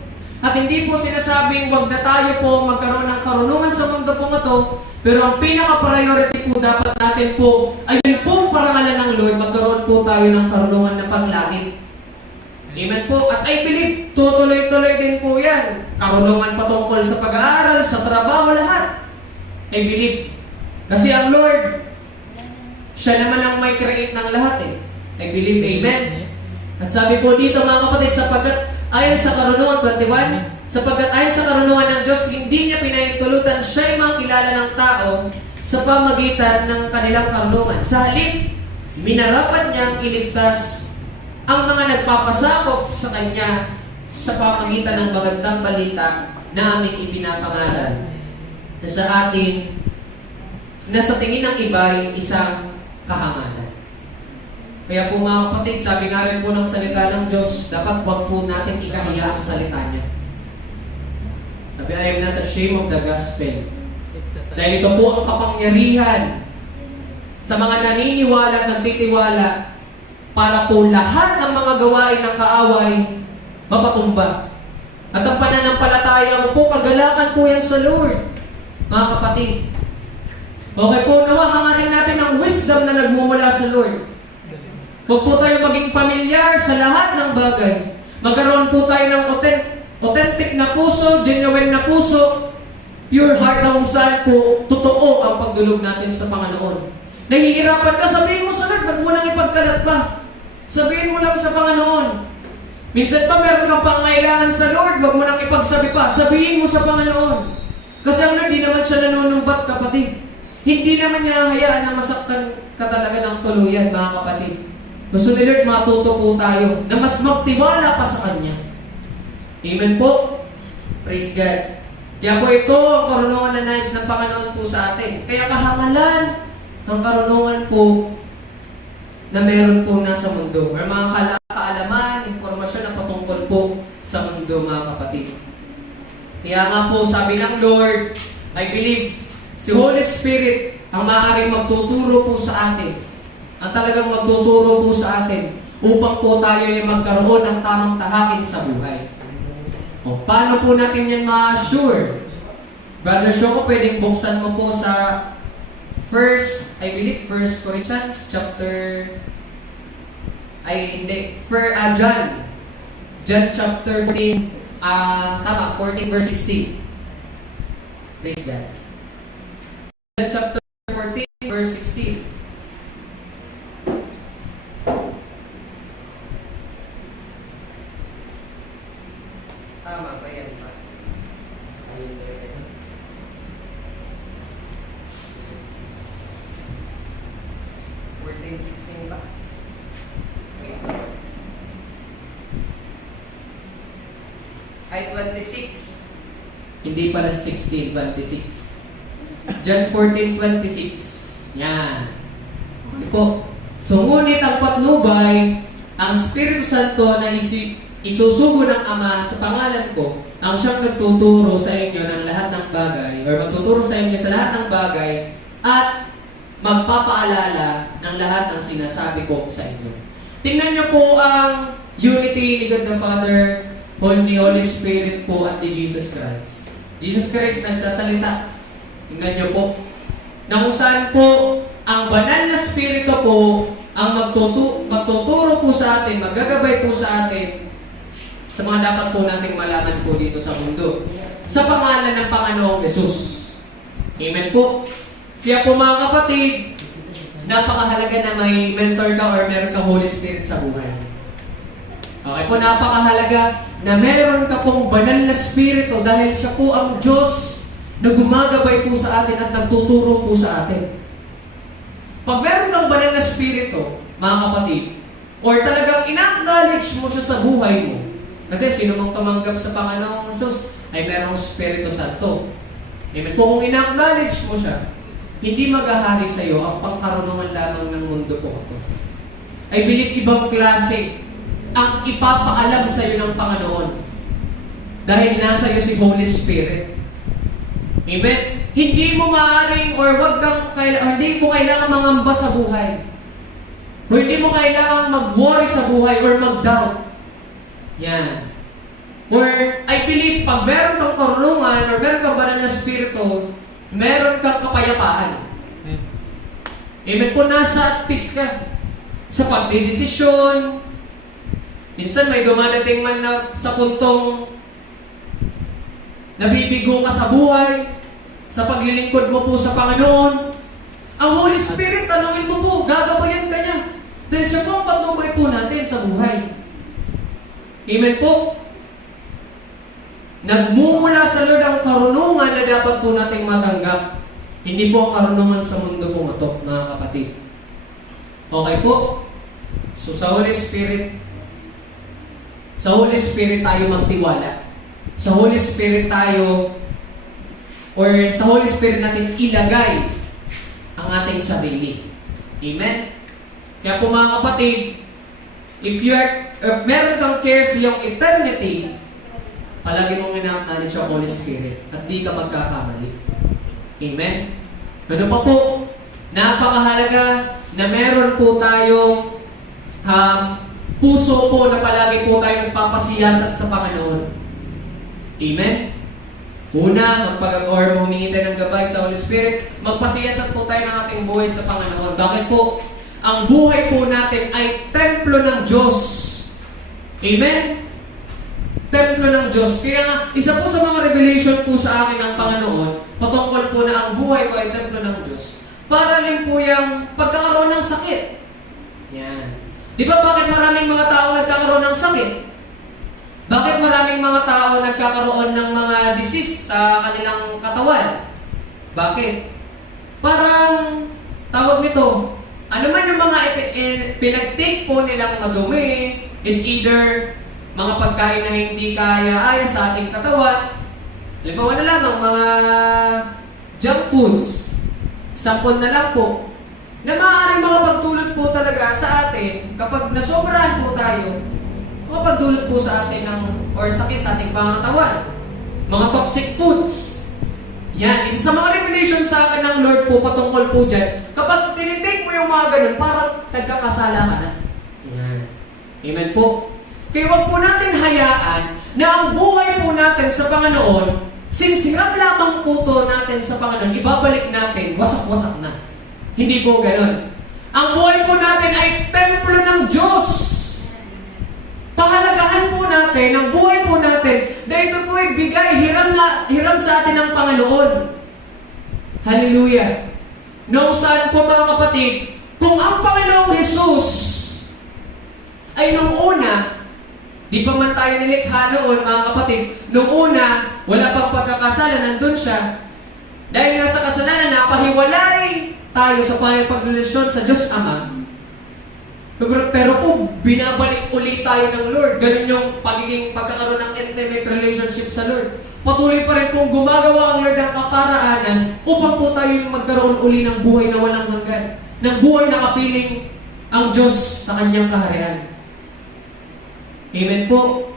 At hindi po sinasabing wag na tayo po magkaroon ng karunungan sa mundo po ito, pero ang pinaka-priority po dapat natin po ay yun pong parangalan ng Lord, magkaroon po tayo ng karunungan na panglangit. Amen po? At I believe, tutuloy-tuloy din po yan. Karunungan patungkol sa pag-aaral, sa trabaho, lahat. I believe. Kasi ang Lord, siya naman ang may create ng lahat eh. I believe, amen. At sabi po dito mga kapatid, sapagkat ayon sa karunungan 21, sapagkat ayon sa karunungan ng Diyos, hindi niya pinahintulutan siya'y makilala ng tao sa pamagitan ng kanilang karunungan. Sa halip, minarapat niyang iligtas ang mga nagpapasakop sa Kanya sa pamagitan ng magandang balita na aming ipinapangaral na sa atin, na sa tingin ng iba ay isang kahangalan. Kaya po mga kapatid, sabi nga rin po ng salita ng Diyos, dapat wag po natin ikahiya ang salita niya. Sabi, I am not ashamed of the gospel. Dahil ito po ang kapangyarihan sa mga naniniwala at nagtitiwala para po lahat ng mga gawain ng kaaway mapatumba. At ang pananampalataya mo po, kagalakan po yan sa Lord. Mga kapatid. Okay po, nawahangarin natin ang wisdom na nagmumula sa Lord. Huwag po tayo maging familiar sa lahat ng bagay. Magkaroon po tayo ng authentic na puso, genuine na puso, pure heart na kung saan po totoo ang pagdulog natin sa Panginoon. Nahihirapan ka, sabihin mo sa Lord, ba't mo nang ipagkalat pa? Sabihin mo lang sa Panginoon. Minsan pa meron kang pangailangan sa Lord, wag mo nang ipagsabi pa. Sabihin mo sa Panginoon. Kasi ang Lord, di naman siya nanunumbat, kapatid. Hindi naman niya hayaan na masaktan ka talaga ng tuluyan, mga kapatid. Gusto ni Lord, matuto po tayo na mas magtiwala pa sa Kanya. Amen po? Praise God. Kaya po ito ang karunungan na nais ng Panginoon po sa atin. Kaya kahangalan ng karunungan po na meron po nasa mundo. Or mga kaalaman, informasyon na patungkol po sa mundo, mga kapatid. Kaya nga po, sabi ng Lord, I believe, si Holy Spirit ang maaaring magtuturo po sa atin. Ang talagang magtuturo po sa atin upang po tayo ay magkaroon ng tamang tahakin sa buhay. O, paano po natin yan ma-assure? Brother Shoko, pwedeng buksan mo po sa I believe 1 Corinthians chapter John chapter 14 14 verse 16. Praise God. John chapter 14 verse 16. Tama ba yan ba? Ayun talaga yan. 14:16 ba? Wait. Ay, 26. Hindi pala 16, 26. John 14:26. Yan. Okay po. So, ngunit ang patnubay, ang Espiritu Santo na isusugo ng Ama sa pangalan ko, ang siyang nagtuturo sa inyo ng lahat ng bagay, or magtuturo sa inyo sa lahat ng bagay, at magpapaalala ng lahat ng sinasabi ko sa inyo. Tingnan niyo po ang unity ni God the Father, ni Holy Spirit po at ni Jesus Christ. Jesus Christ nagsasalita. Tingnan niyo po. Na kung saan po ang banal na Espiritu po ang magtuturo po sa atin, maggagabay po sa atin sa mga dapat po nating malaman po dito sa mundo. Sa pangalan ng Panginoong Yesus. Amen po. Kaya po mga kapatid, napakahalaga na may mentor ka or meron kang Holy Spirit sa buhay. Okay po, napakahalaga na meron ka pong banal na Espiritu dahil siya po ang Diyos na gumagabay po sa atin at nagtuturo po sa atin. Pag meron kang banal na Espiritu, mga kapatid, or talagang ina-acknowledge mo siya sa buhay mo, kasi sino mong tumanggap sa Panginoong Jesus ay merong Espiritu Santo. Amen po, kung ina-acknowledge mo siya, hindi maghahari sa iyo ang pangkarunungan lamang ng mundo po ito. I believe ibang klase ang ipapaalam sa iyo ng Panginoon dahil nasa iyo si Holy Spirit. Amen? Hindi mo maaaring or hindi mo kailangan mangamba sa buhay. O hindi mo kailangan mag-worry sa buhay or mag-doubt. Yan. Or I believe pag meron kang karunungan or meron kang banal na Espiritu, meron kang kapayapaan. Amen po, nasa at peace ka sa pagdedesisyon. Minsan may dumadating man na sa puntong nabibigo ka sa buhay, sa paglilingkod mo po sa Panginoon. Ang Holy Spirit, tanungin mo po, gagabayan ka niya. Dahil siya po ang patnubay po natin sa buhay. Amen po. Nagmumula sa Lord ang karunungan na dapat po nating matanggap. Hindi po ang karunungan sa mundo po ito, mga kapatid. Okay po? So sa Holy Spirit tayo magtiwala. Sa Holy Spirit tayo, or sa Holy Spirit natin ilagay ang ating sarili. Amen? Kaya po mga kapatid, if meron kang care sa iyong eternity, palagi mong ina-acknowledge ang Holy Spirit at di ka magkakamali. Amen? Ano pa po? Napakahalaga na meron po tayong puso po na palagi po tayo nagpapasiyasat sa Panginoon. Amen? Una, humingi tayo ng gabay sa Holy Spirit, magpasiyasat po tayo ng ating buhay sa Panginoon. Bakit po? Ang buhay po natin ay templo ng Diyos. Amen? Templo ng Diyos. Kaya nga, isa po sa mga revelation po sa akin ng Panginoon, patungkol po na ang buhay ko ay templo ng Diyos. Para rin po yung pagkakaroon ng sakit. Yan. Di ba bakit maraming mga tao nagkakaroon ng sakit? Bakit maraming mga tao nagkakaroon ng mga disease sa kanilang katawan? Bakit? Parang, tawag nito, ano man yung mga pinag-take po nilang madumi, is either mga pagkain na hindi kaya sa ating katawan. Halimbawa na lamang mga junk foods. Sampon na lang po. Na maaaring makapagdulot po talaga sa atin kapag nasobrahan po tayo, makapagdulot po sa atin or sakit sa ating pangatawan. Mga toxic foods. Yan, isa sa mga revelation sa akin ng Lord po patungkol po dyan, kapag tinitake mo yung mga ganun, parang nagkakasala ka na. Yan. Amen po. Kaya wag po natin hayaan na ang buhay po natin sa Panginoon, since hirap lamang po to natin sa Panginoon, ibabalik natin, wasak-wasak na. Hindi po ganun. Ang buhay po natin ay templo ng Diyos. Pahalagahan po natin, ang buhay po natin, na ito po ay bigay, hiram sa atin ng Panginoon. Hallelujah. Noong saan po mga kapatid, kung ang Panginoong Jesus ay nung una, di pa man tayo nilikha noon mga kapatid, nung una, wala pang pagkakasala, nandun siya. Dahil nga sa kasalanan, napahiwalay tayo sa pagrelasyon sa Diyos Ama. Pero po, binabalik ulit tayo ng Lord. Ganun yung pagiging pagkakaroon ng intimate relationship sa Lord. Patuloy pa rin pong gumagawa ang Lord ng kaparaanan upang po tayo magkaroon uli ng buhay na walang hanggan. Ng buhay na kapiling ang Diyos sa kanyang kaharian. Amen po.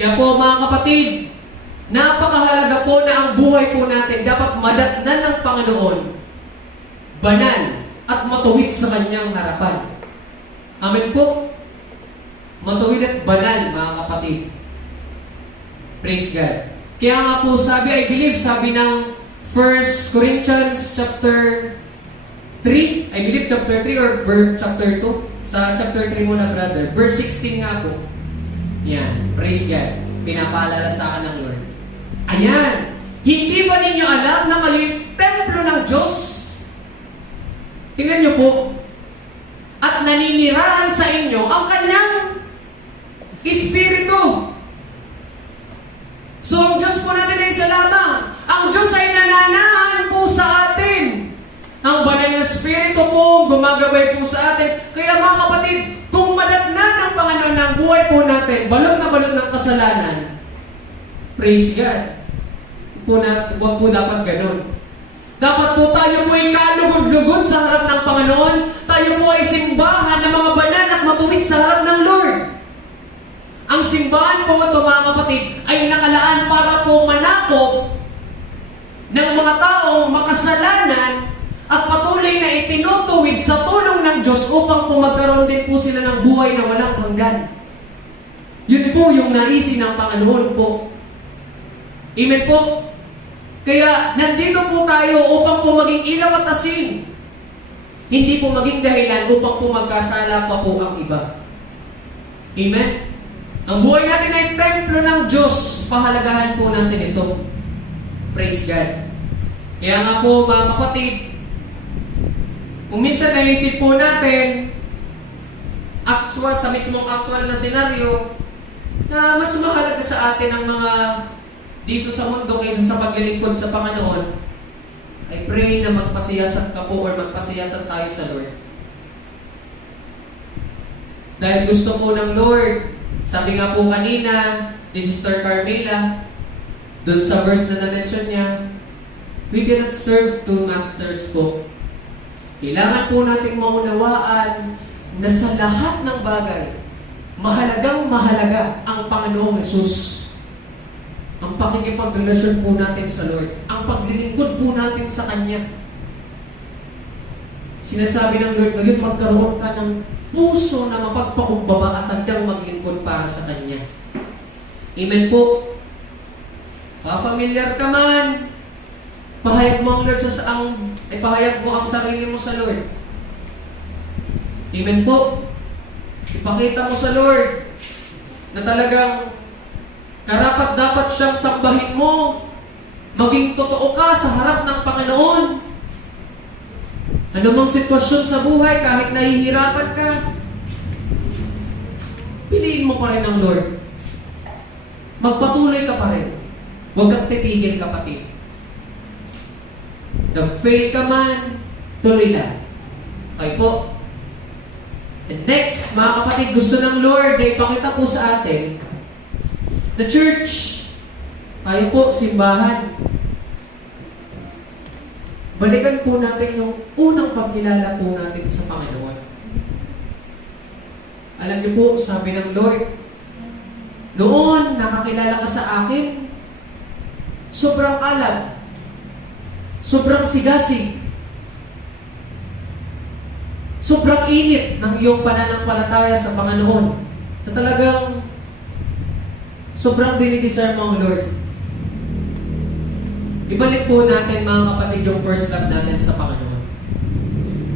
Kaya po mga kapatid, napakahalaga po na ang buhay po natin dapat madatnan ng Panginoon, banal at matuwid sa kanyang harapan. Amen po. Matuwid at banal, mga kapatid. Praise God. Kaya nga po sabi, I believe, sabi ng 1 Corinthians chapter 3, I believe chapter 3 or chapter 2. Sa chapter 3 muna, brother. Verse 16 nga po. Yan. Praise God. Pinapaalala sa akin ng Lord. Ayan. Hindi ba ninyo alam na kayo'y templo ng Diyos? Tingnan niyo po. At naninirahan sa inyo ang kanyang Espiritu. So, ang Diyos po natin ay isa lamang. Ang Diyos ay nananahan po sa atin. Ang banal na Espiritu po, gumagabay po sa atin. Kaya mga kapatid, kung madatnan ng Panginoon ng buhay po natin, balot na balot ng kasalanan, praise God. Huwag po dapat ganun. Dapat po tayo po ay kalugod-lugod sa harap ng Panginoon. Tayo po ay simbahan ng mga banal at matuwid sa harap ng Lord. Ang simbahan po ito mga kapatid ay nakalaan para po manakop ng mga taong makasalanan at patuloy na itinutuwid sa tulong ng Diyos upang po magkaroon din po sila ng buhay na walang hanggan. Yun po yung naisin ng Panginoon po. Amen po. Kaya nandito po tayo upang po maging ilaw at asin. Hindi po maging dahilan upang po magkasala pa po ang iba. Amen? Ang buhay natin ay templo ng Diyos. Pahalagahan po natin ito. Praise God. Kaya nga po mga kapatid, kung minsan naisip po natin, actual, sa mismong actual na senaryo, na mas mahalaga sa atin ang mga dito sa mundo kaysa sa paglilingkod sa Panginoon, I pray na magpasiyasat ka po or magpasiyasat tayo sa Lord. Dahil gusto po ng Lord, sabi nga po kanina ni Sister Carmela, dun sa verse na na-mention niya, we cannot serve two masters po. Kailangan po nating maunawaan na sa lahat ng bagay, mahalagang mahalaga ang Panginoong Yesus. Ang pakikipagrelasyon po natin sa Lord. Ang paglilingkod po natin sa Kanya. Sinasabi ng Lord ngayon, magkaroon ka ng puso na mapagpakumbaba at handang maglingkod para sa Kanya. Amen po. Familiar ka man, pahayag mo ang Lord pahayag mo ang sarili mo sa Lord. Amen po. Ipakita mo sa Lord na talagang karapat-dapat siyang sambahin mo. Maging totoo ka sa harap ng Panginoon. Ano mang sitwasyon sa buhay, kahit nahihirapan ka, piliin mo pa rin ang Lord. Magpatuloy ka pa rin. Huwag kang titigil, kapatid. Nag-fail ka man, tuloy lang. Okay po. And next, mga kapatid, gusto ng Lord na ipakita po sa atin the church, tayo po, simbahan. Balikan po natin yung unang pagkilala po natin sa Panginoon. Alam niyo po, sabi ng Lord, noon, nakakilala ka sa akin, sobrang alam, sobrang sigasig, sobrang init ng iyong pananampalataya sa Panginoon, na talagang sobrang dinidesire mo ang Lord. Ibalik po natin mga kapatid yung first love natin sa Panginoon.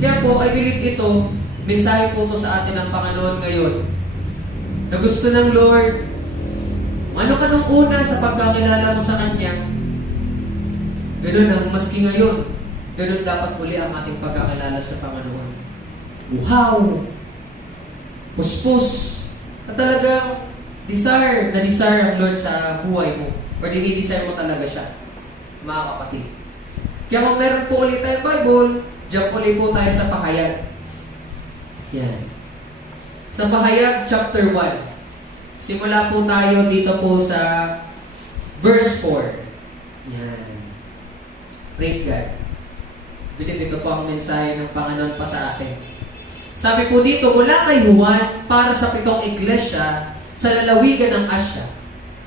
Kaya po, I believe ito, mensahe po ito sa atin ng Panginoon ngayon. Na gusto ng Lord, ano ka nung una sa pagkakilala mo sa Kanya, ganun ang maski ngayon, ganun dapat muli ang ating pagkakilala sa Panginoon. Wow! Puspos! At talagang desire ang Lord sa buhay mo. Or dinidesire mo talaga siya, mga kapatid. Kaya kung meron po ulit tayong Bible, diyan po ulit po tayo sa Pahayag. Yan. Sa Pahayag chapter 1. Simula po tayo dito po sa verse 4. Yan. Praise God. Believe ito po ang mensahe ng Panginoon pa sa atin. Sabi po dito, mula kay Juan para sa 7 iglesia sa lalawigan ng Asya.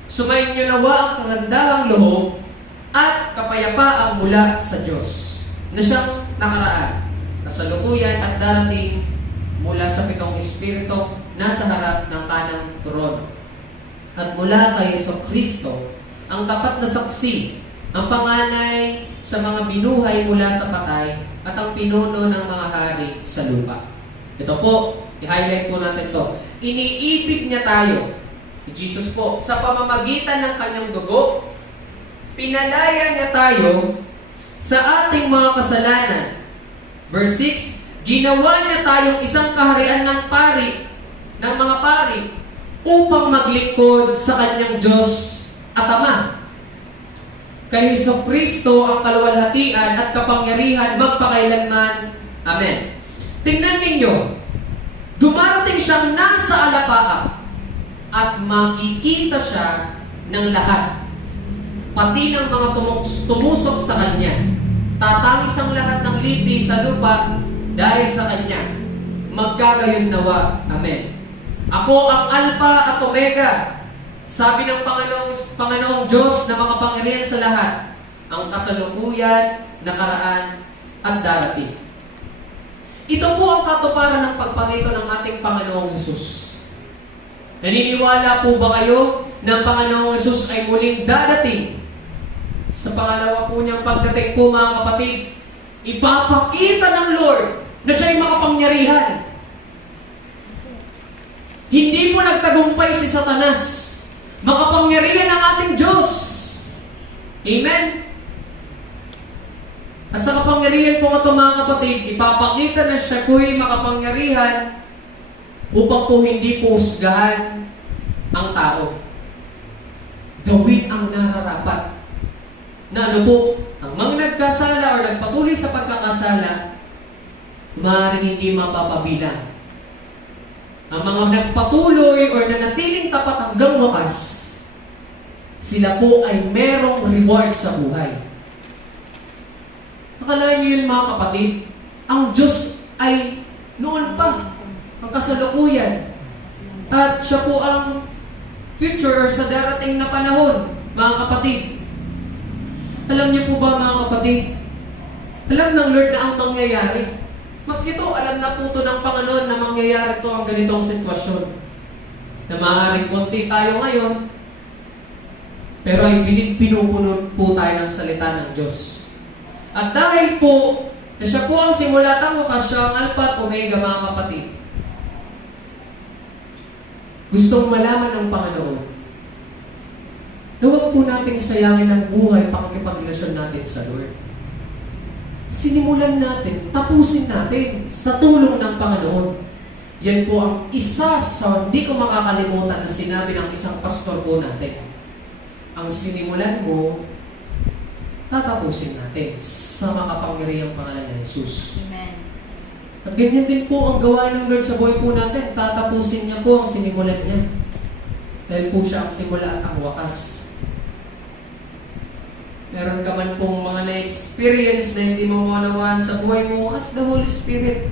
Sumayin niyo nawa ang kagandahang loob at kapayapaang mula sa Diyos na siyang nakaraan, kasalukuyan at darating mula sa 7 espiritu nasa harap ng kanang trono. At mula kay Jesucristo, ang tapat na saksi, ang panganay sa mga binuhay mula sa patay at ang pinuno ng mga hari sa lupa. Ito po, i-highlight po natin to. Iniibig niya tayo, Jesus po, sa pamamagitan ng kanyang dugo, pinalaya niya tayo sa ating mga kasalanan. Verse 6, ginawa niya tayong isang kaharian ng mga pari, upang maglingkod sa kanyang Diyos at Ama. Kay Jesucristo ang kaluwalhatian at kapangyarihan magpakailanman. Amen. Tingnan ninyo, dumarating siyang nasa alapaap at makikita siya ng lahat, pati ng mga tumusok sa Kanya. Tatangis ang lahat ng lipi sa lupa dahil sa Kanya. Magkagayon nawa. Amen. Ako ang Alpha at Omega, sabi ng Panginoong Diyos na mga pangyarihan sa lahat, ang kasalukuyan, nakaraan, at darating. Ito po ang katuparan ng pagparito ng ating Panginoong Hesus. Naniniwala po ba kayo na ang Panginoong Hesus ay muling dadating? Sa pangalawa po niyang pagdating po mga kapatid, ipapakita ng Lord na siya ay makapangyarihan. Hindi po nagtagumpay si Satanas. Makapangyarihan ang ating Diyos. Amen? At sa kapangyarihan po ito mga kapatid, ipapakita na siya po'y makapangyarihan upang po hindi po husgahan ang tao. Gawin ang nararapat. Na ano po, ang mga nagkasala o nagpatuloy sa pagkakasala, maaaring hindi mapapabilang. Ang mga nagpatuloy o nanatiling tapat hanggang wakas, sila po ay merong reward sa buhay. Akalain niyo yun mga kapatid, ang Diyos ay noon pa, ang kasalukuyan. At siya po ang future or sa darating na panahon, mga kapatid. Alam niyo po ba mga kapatid, alam ng Lord na ang mangyayari. Maski ito, alam na po ito ng Panginoon na mangyayari ito ang ganitong sitwasyon. Na maaaring konti tayo ngayon, pero ay pinupuno po tayo ng salita ng Diyos. At dahil po, na siya po ang simula at wakas, siya ang Alpha at Omega mga kapatid. Gustong malaman ng Panginoon na huwag po nating sayangin ang buhay pakikipagrelasyon natin sa Lord. Sinimulan natin, tapusin natin sa tulong ng Panginoon. Yan po ang isa sa hindi ko makakalimutan na sinabi ng isang pastor po natin. Ang sinimulan mo, tatapusin natin sa makapangyarihang pangalan ni Jesus. Amen. At ganyan din po ang gawa ng Lord sa buhay po natin. Tatapusin niya po ang sinimulan niya. Dahil po siya ang simula at ang wakas. Meron ka man pong mga na-experience na hindi mo maunawaan sa buhay mo, as the Holy Spirit.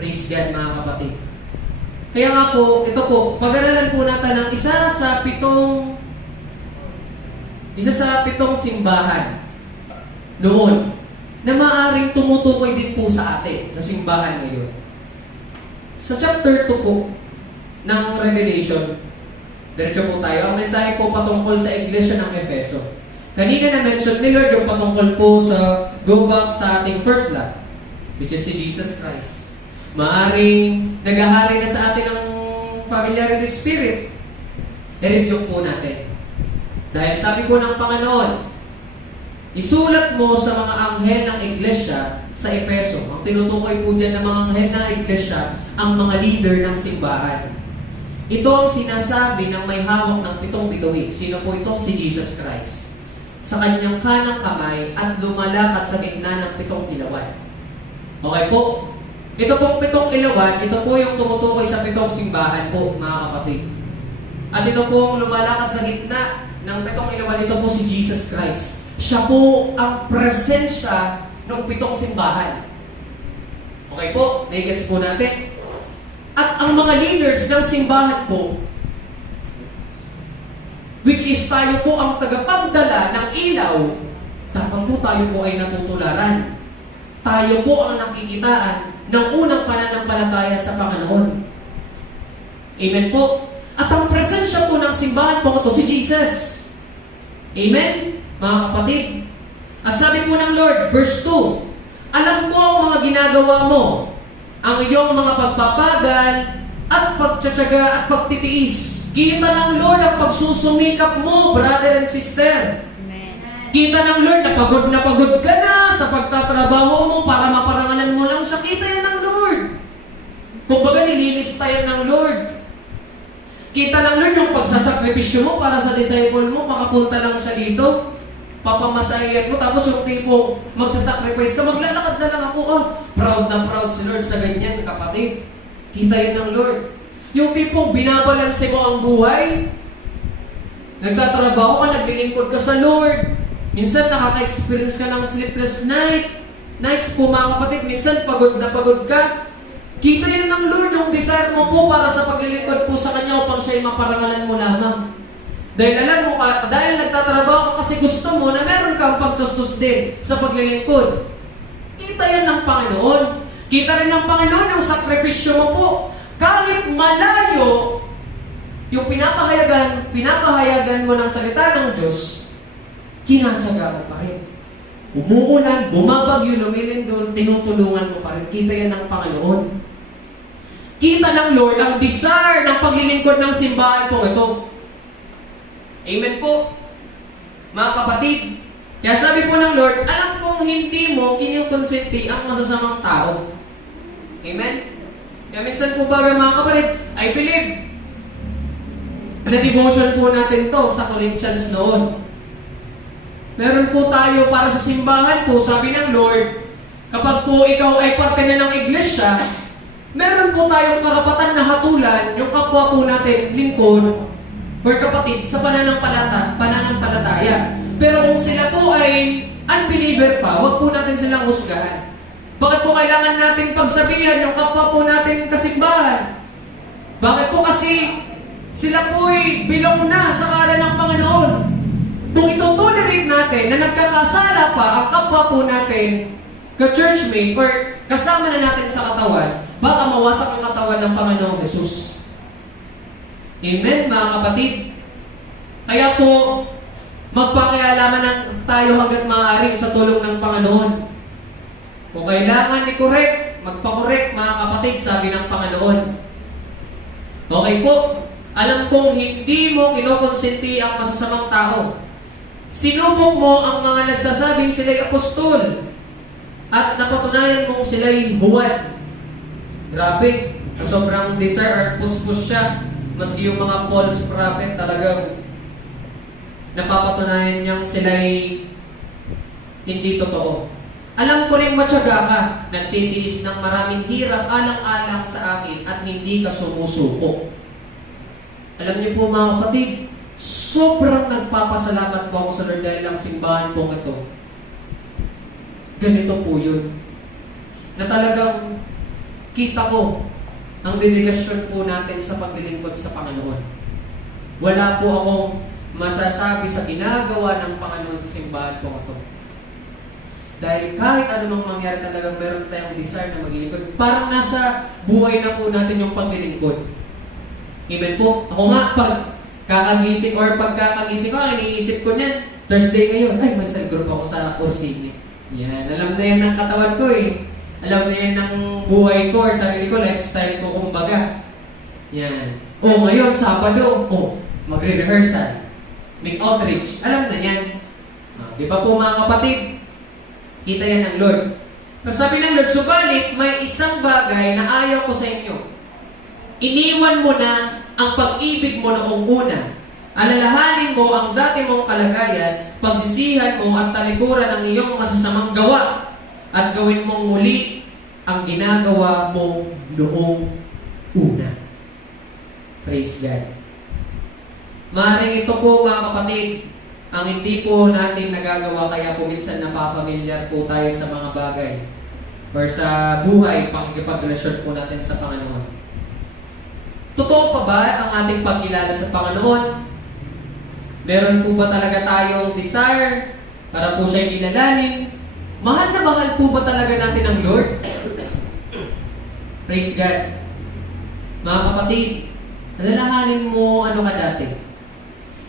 Praise God mga kapatid. Kaya nga po, ito po, pag-aralan po natin ng isa sa pitong simbahan noon na maaaring tumutukoy din po sa atin, sa simbahan ngayon. Sa chapter 2 po ng Revelation, Diretso po tayo. Ang mensahe po patungkol sa iglesia ng Efeso. Kanina na-mention ni Lord yung patungkol po sa go back sa ating first love, which is si Jesus Christ. Maaring naghahari na sa atin ang familiarity spirit. I-review po natin. Dahil sabi po ng Panginoon, isulat mo sa mga anghel ng iglesia sa Efeso. Ang tinutukoy po dyan ng mga anghel ng iglesia, ang mga leader ng simbahan. Ito ang sinasabi ng may hawak ng 7 bituin. Sino po ito? Si Jesus Christ. Sa kanyang kanang kamay at lumalakad sa gitna ng 7 ilawan. Okay po? Ito pong 7 ilawan, ito po yung tumutukoy sa 7 simbahan po, mga kapatid. At ito pong lumalakad sa gitna ng 7 ilawan, ito po si Jesus Christ. Siya po ang presensya ng 7 simbahan. Okay po? Nagets po natin. At ang mga leaders ng simbahan po, which is tayo po ang tagapagdala ng ilaw, dapat po tayo po ay natutularan. Tayo po ang nakikitaan ng unang pananampalataya sa Panginoon. Amen po. At ang presensya po ng simbahan po ito, si Jesus. Amen, mga kapatid. At sabi po ng Lord, verse 2, alam ko ang mga ginagawa mo, ang iyong mga pagpapagal at pagtsatsaga at pagtitiis. Kita ng Lord ang pagsusumikap mo, brother and sister. Kita ng Lord na pagod ka na sa pagtatrabaho mo para maparangalan mo lang siya. Kita yan ng Lord. Kumbaga nilinis tayo ng Lord. Kita ng Lord yung pagsasakripisyo mo para sa disciple mo, makapunta lang siya dito. Papamasayan mo, tapos yung tipo magsasacrifice ka, maglalakad na lang ako, proud na proud si Lord sa ganyan, kapatid. Kita yun ng Lord. Yung tipong binabalanse mo ang buhay, nagtatrabaho ka, naglilingkod ka sa Lord, minsan nakaka-experience ka ng sleepless nights po mga kapatid, minsan pagod na pagod ka, kita yun ng Lord, yung desire mo po para sa paglilingkod po sa Kanya upang siya'y maparangalan mo lamang. Dahil alam mo, dahil nagtatrabaho ka kasi gusto mo na meron kang pagtustos din sa paglilingkod. Kita yan ng Panginoon. Kita rin ng Panginoon yung sakripisyo mo po. Kahit malayo, yung pinapahayagan mo ng salita ng Diyos, tinatsaga mo pa rin. Umuulan, bumabagyo, lumilindol, tinutulungan mo pa rin. Kita yan ng Panginoon. Kita ng Lord ang desire ng paglilingkod ng simbahan po ito. Amen po, mga kapatid. Kaya sabi po ng Lord, alam kong hindi mo kinukonsenti ang masasamang tao. Amen? Kaya minsan po ba mga kapatid, I believe na devotion po natin to sa Corinthians noon. Meron po tayo para sa simbahan po, sabi ng Lord, kapag po ikaw ay parte na ng iglesia, meron po tayong karapatan na hatulan yung kapwa po natin, lingkod, or kapatid, sa pananampalataya. Pero kung sila po ay unbeliever pa, huwag po natin silang husgahan. Bakit po kailangan natin pagsabihan yung kapwa po natin kasimbahan? Bakit po kasi sila po ay bilong na sa ngalan ng Panginoon? Kung itutuloy natin na nagkakasala pa ang kapwa po natin ka-churchmate or kasama na natin sa katawan, baka mawasak ang katawan ng Panginoong Jesus. Amen, mga kapatid. Kaya po, magpakialaman tayo hanggat maaari sa tulong ng Panginoon. Kung kailangan i-correct, magpa-correct, mga kapatid, sabi ng Panginoon. Okay po, alam kong hindi mo kinukonsenti ang masasamang tao. Sinubok mo ang mga nagsasabing sila'y apostol at napatunayan mong sila'y huwad. Grabe, sa sobrang desire or push siya. Maski yung mga false prophet talagang napapatunayan niyang sila'y hindi totoo. Alam ko rin matyaga ka, nagtitiis ng maraming hirap alang-alang sa akin at hindi ka sumusuko. Alam niyo po mga kapatid, sobrang nagpapasalamat po ako sa Lord dahil ang simbahan po ito. Ganito po yun. Na talagang kita ko ang dedikasyon po natin sa paglilingkod sa Panginoon. Wala po akong masasabi sa ginagawa ng Panginoon sa simbahan po ito. Dahil kahit anumang mangyari talagang meron tayong desire na maglilingkod, parang nasa buhay na po natin yung paglilingkod. Amen po. Ako nga, pag Kakagising or pagkakagising ko, iniisip ko niyan, Thursday ngayon, ay may cell group ako sa Orsini. Yan, alam na yan ng katawan ko eh. Alam na yan ng buhay ko or sarili ko, lifestyle ko kumbaga. Yan. O ngayon, Sabado, magre-rehearsal. May outreach. Alam na yan. Di ba po mga kapatid? Kita yan ng Lord. Pero sabi ng Lord, subalit, may isang bagay na ayaw ko sa inyo. Iniwan mo na ang pag-ibig mo noong una. Alalahanin mo ang dati mong kalagayan, pagsisihan mo at talikuran ng iyong masasamang gawa at gawin mong muli ang ginagawa mo noong una. Praise God. Maaaring ito po mga kapatid, ang hindi po natin nagagawa kaya po minsan napapamilyar po tayo sa mga bagay or sa buhay, pakikipagrelasyon po natin sa Panginoon. Totoo pa ba ang ating pagkilala sa Panginoon? Meron po ba talaga tayong desire para po siya'y kilalanin? Mahal na mahal po ba talaga natin ang Lord? Praise God. Mga kapatid, alalahanin mo ano ka dati.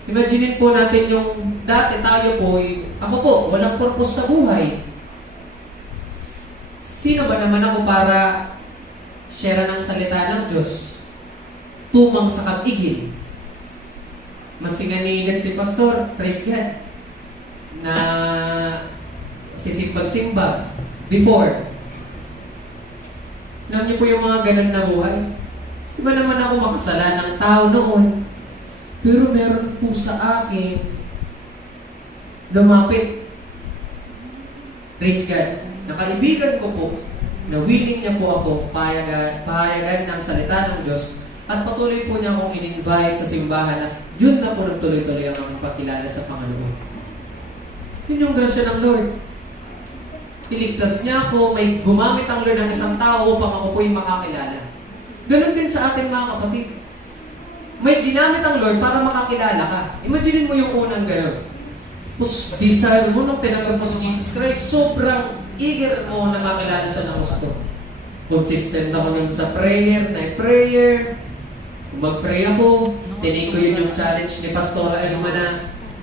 Imaginin po natin yung dati tayo po, ako po, walang purpose sa buhay. Sino ba naman ako para share ng salita ng Diyos? Tumang sa katigil. Mas singanigan si Pastor, praise God, na sisimbag-simbag before. Alam niyo po yung mga ganun na buhay? Di ba naman ako makasalanang tao noon? Pero meron po sa akin lumapit. Praise God. Nakaibigan ko po na willing niya po ako pahayagan ng salita ng Diyos at patuloy po niya akong in-invite sa simbahan at yun na po nagtuloy-tuloy ang mga pagkilala sa Panginoon. Yun yung grasya ng Lord. Iligtas niya ako, may gumamit ang Lord ng isang tao upang ako po'y makakilala. Ganun din sa ating mga kapatid. May ginamit ang Lord para makakilala ka. Imaginin mo yung unang gano'n. Desire mo nung tinanggap mo si Jesus Christ, sobrang eager mo na makilala siya ng gusto. Consistent ako nang sa prayer, mag-pray ako, tinig ko yun yung challenge ni Pastora Elma na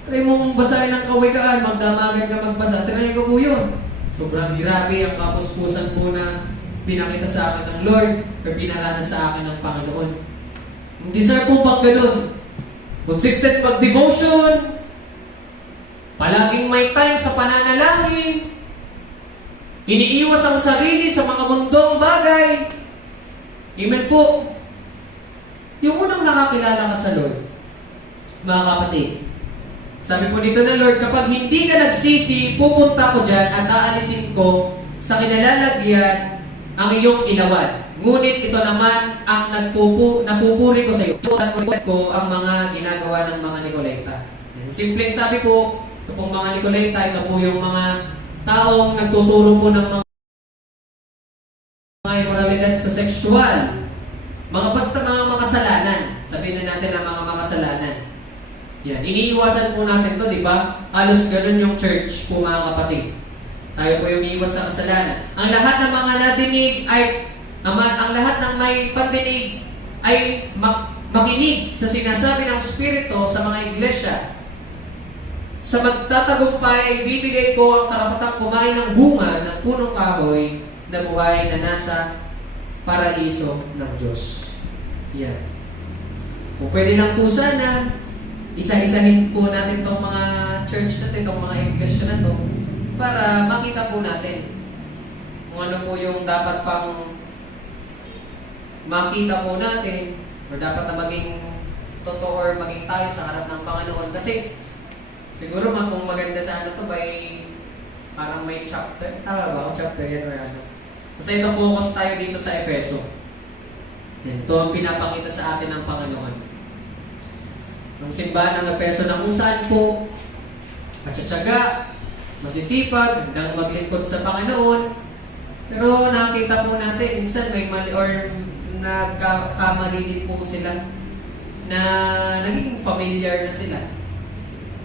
try mong basahin ng kawikaan, magdamagan ka magbasa. Try ko po yun. Sobrang grabe ang kapuspusan po na pinakita sa akin ng Lord o pinarana sa akin ng Panginoon. Desire po pag ganun. Consistent mag-devotion, palaging may time sa pananalangin, iniiwas ang sarili sa mga mundong bagay. Amen po. Yung unang nakakilala ka sa Lord, mga kapatid, sabi po dito ng Lord, kapag hindi ka nagsisi, pupunta ko dyan at aalisin ko sa kinalalagyan ang iyong ilawan. Ngunit ito naman ang napupuri ko sa iyo. Tutunan ko ang mga ginagawa ng mga Nicoleta. Simpleng sabi po, ito pong mga Nicoleta, ito po yung mga taong nagtuturo po ng mga immoralidad sa sexual. Mga basta mga makasalanan. Sabihin na natin ang mga makasalanan. Yan, iniiwasan po natin to, di ba? Halos ganun yung church po mga kapatid. Tayo po yung iiwas sa kasalanan. Ang lahat ng mga nadinig ay ang lahat ng may pandinig ay makinig sa sinasabi ng Espiritu sa mga iglesia. Sa magtatagumpay ay bibigay ko ang karapatang kumain ng bunga ng punong kahoy na buhay na nasa paraiso ng Diyos. Yan. Kung pwede lang po sana, isa-isahin po natin itong mga church natin, itong mga iglesia na ito, para makita po natin kung ano po yung dapat pang makita po natin o dapat na maging totoo or maging tayo sa harap ng Panginoon. Kasi siguro kung maganda sa ano to ba parang may chapter. Tama ba? Chapter yan or ano? Kasi ito focus tayo dito sa Efeso. Ito ang pinapakita sa atin ng Panginoon. Ang simbahan ng Efeso na kung saan po matsatsaga, masisipag, hanggang maglingkod sa Panginoon. Pero nakita po natin, minsan may mali or nagkamali din po sila na naging familiar na sila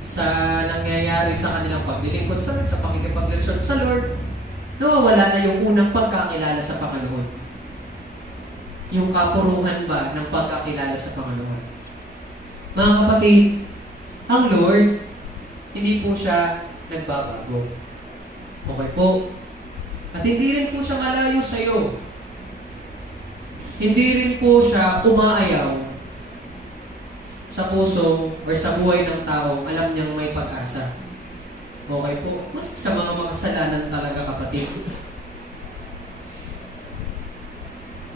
sa nangyayari sa kanilang paglilingkod sa Lord, sa pakikipagrelasyon sa Lord. Nawawala na yung unang pagkakilala sa Panginoon. Yung kapuruhan ba ng pagkakilala sa Panginoon? Mga kapatid, ang Lord, hindi po siya nagbabago. Okay po? At hindi rin po siya malayo sa iyo. Hindi rin po siya umaayaw sa puso or sa buhay ng tao, alam niyang may pag-asa. Okay po? Mas sa mga makasalanan talaga, kapatid.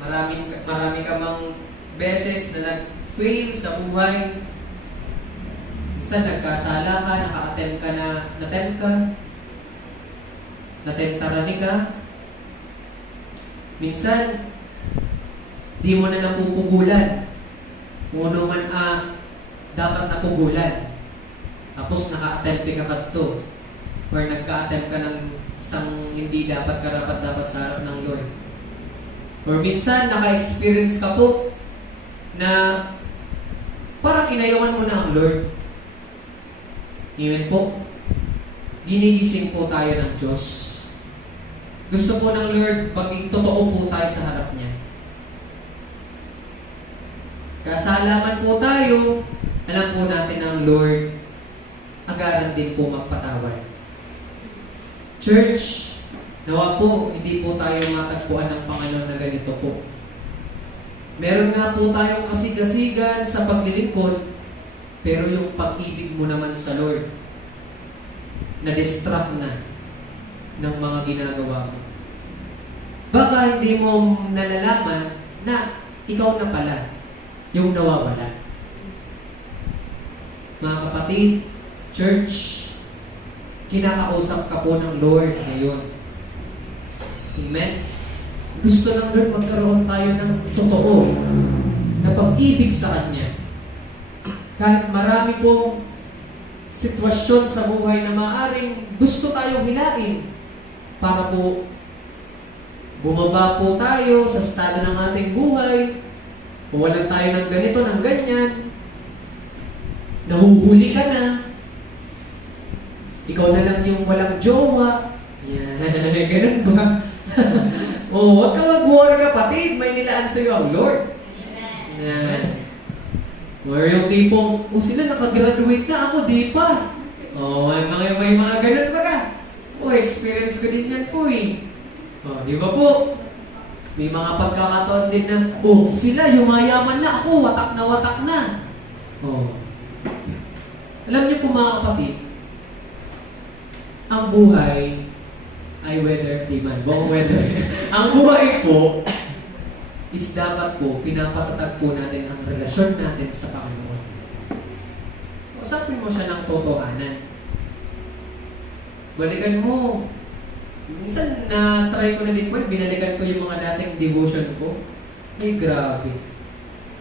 Marami ka mang beses na nag-fail sa buhay. Minsan nagkasala ka, naka-attempt ka na, natemptarani ka. Minsan, di mo na napupugulan kung ano man dapat napugulan. Tapos naka-attempt ka kadto or nagka-attempt ka ng isang hindi dapat karapat-dapat sa harap ng Lord. Or minsan, naka-experience ka po na parang inayawan mo na ang Lord. Amen po. Ginigising po tayo ng Diyos. Gusto po ng Lord, maging totoo po tayo sa harap niya. Kasalaman po tayo, alam po natin ang Lord, agaran din po magpatawad. Church, nawa po, hindi po tayo matagpuan ng Panginoon na ganito po. Meron nga po tayong kasigasigan sa paglilingkod, pero yung pag-ibig mo naman sa Lord, na-distract na ng mga ginagawa mo. Baka hindi mo nalalaman na ikaw na pala yung nawawala. Mga kapatid, church, kinakausap ka po ng Lord ngayon. Amen? Gusto ng Lord magkaroon tayo ng totoo na pag-ibig sa Kanya. Kahit marami pong sitwasyon sa buhay na maaaring gusto tayong hilain para po bumaba po tayo sa estado ng ating buhay, mawalan tayo ng ganito, ng ganyan, nahuhuli ka na, ikaw na lang yung walang jowa, yan, ganun ba? Huwag ka mag-worry, kapatid, may nilaan sa iyo ang Lord. Yan. Or yung tipong, sila nakagraduate na, ako di pa. May mga ganun ba ka? Experience ko din yan po eh. Di ba po? May mga pagkakataon din na, sila yumayaman na, ako watak na. Alam niyo po mga kapatid, ang buhay ay weather, di man, weather. Ang buhay po is dapat po, pinapatatag po natin ang relasyon natin sa Panginoon. Usapin mo siya ng totohanan. Balikan mo. Minsan na-try ko na din po, binalikan ko yung mga dating devotion ko. Ay, grabe.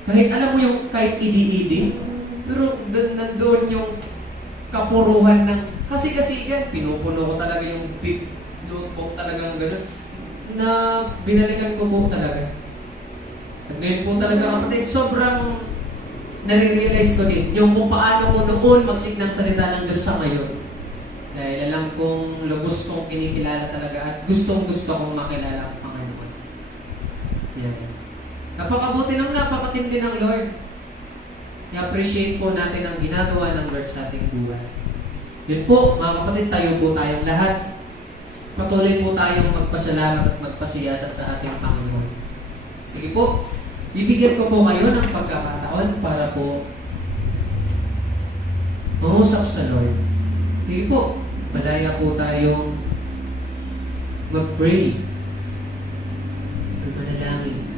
Kahit alam mo yung kahit idi-idi, pero nandoon yung kapuruhan ng, kasi yan, pinupuno ko talaga yung big notebook talagang gano'n, na binalikan ko po talaga. At ngayon po talaga, kapatid, sobrang nare-realize ko din yung kung paano ko noon magsik ng salita ng Diyos sa ngayon. Dahil alam kong lubos kong kinikilala talaga at gusto kong makilala ang Panginoon. Yan. Napakabuti ng napakatindi ng Lord. I-appreciate po natin ang ginagawa ng Lord sa ating buhay. Yun po, mga kapatid, tayo po tayong lahat. Patuloy po tayong magpasalamat at magpasiyasat sa ating Panginoon. Sige po, bibigyan ko po kayo ng pagkakataon para po mangusap sa Lord. Sige po, malaya po tayong mag-pray. Manalangin.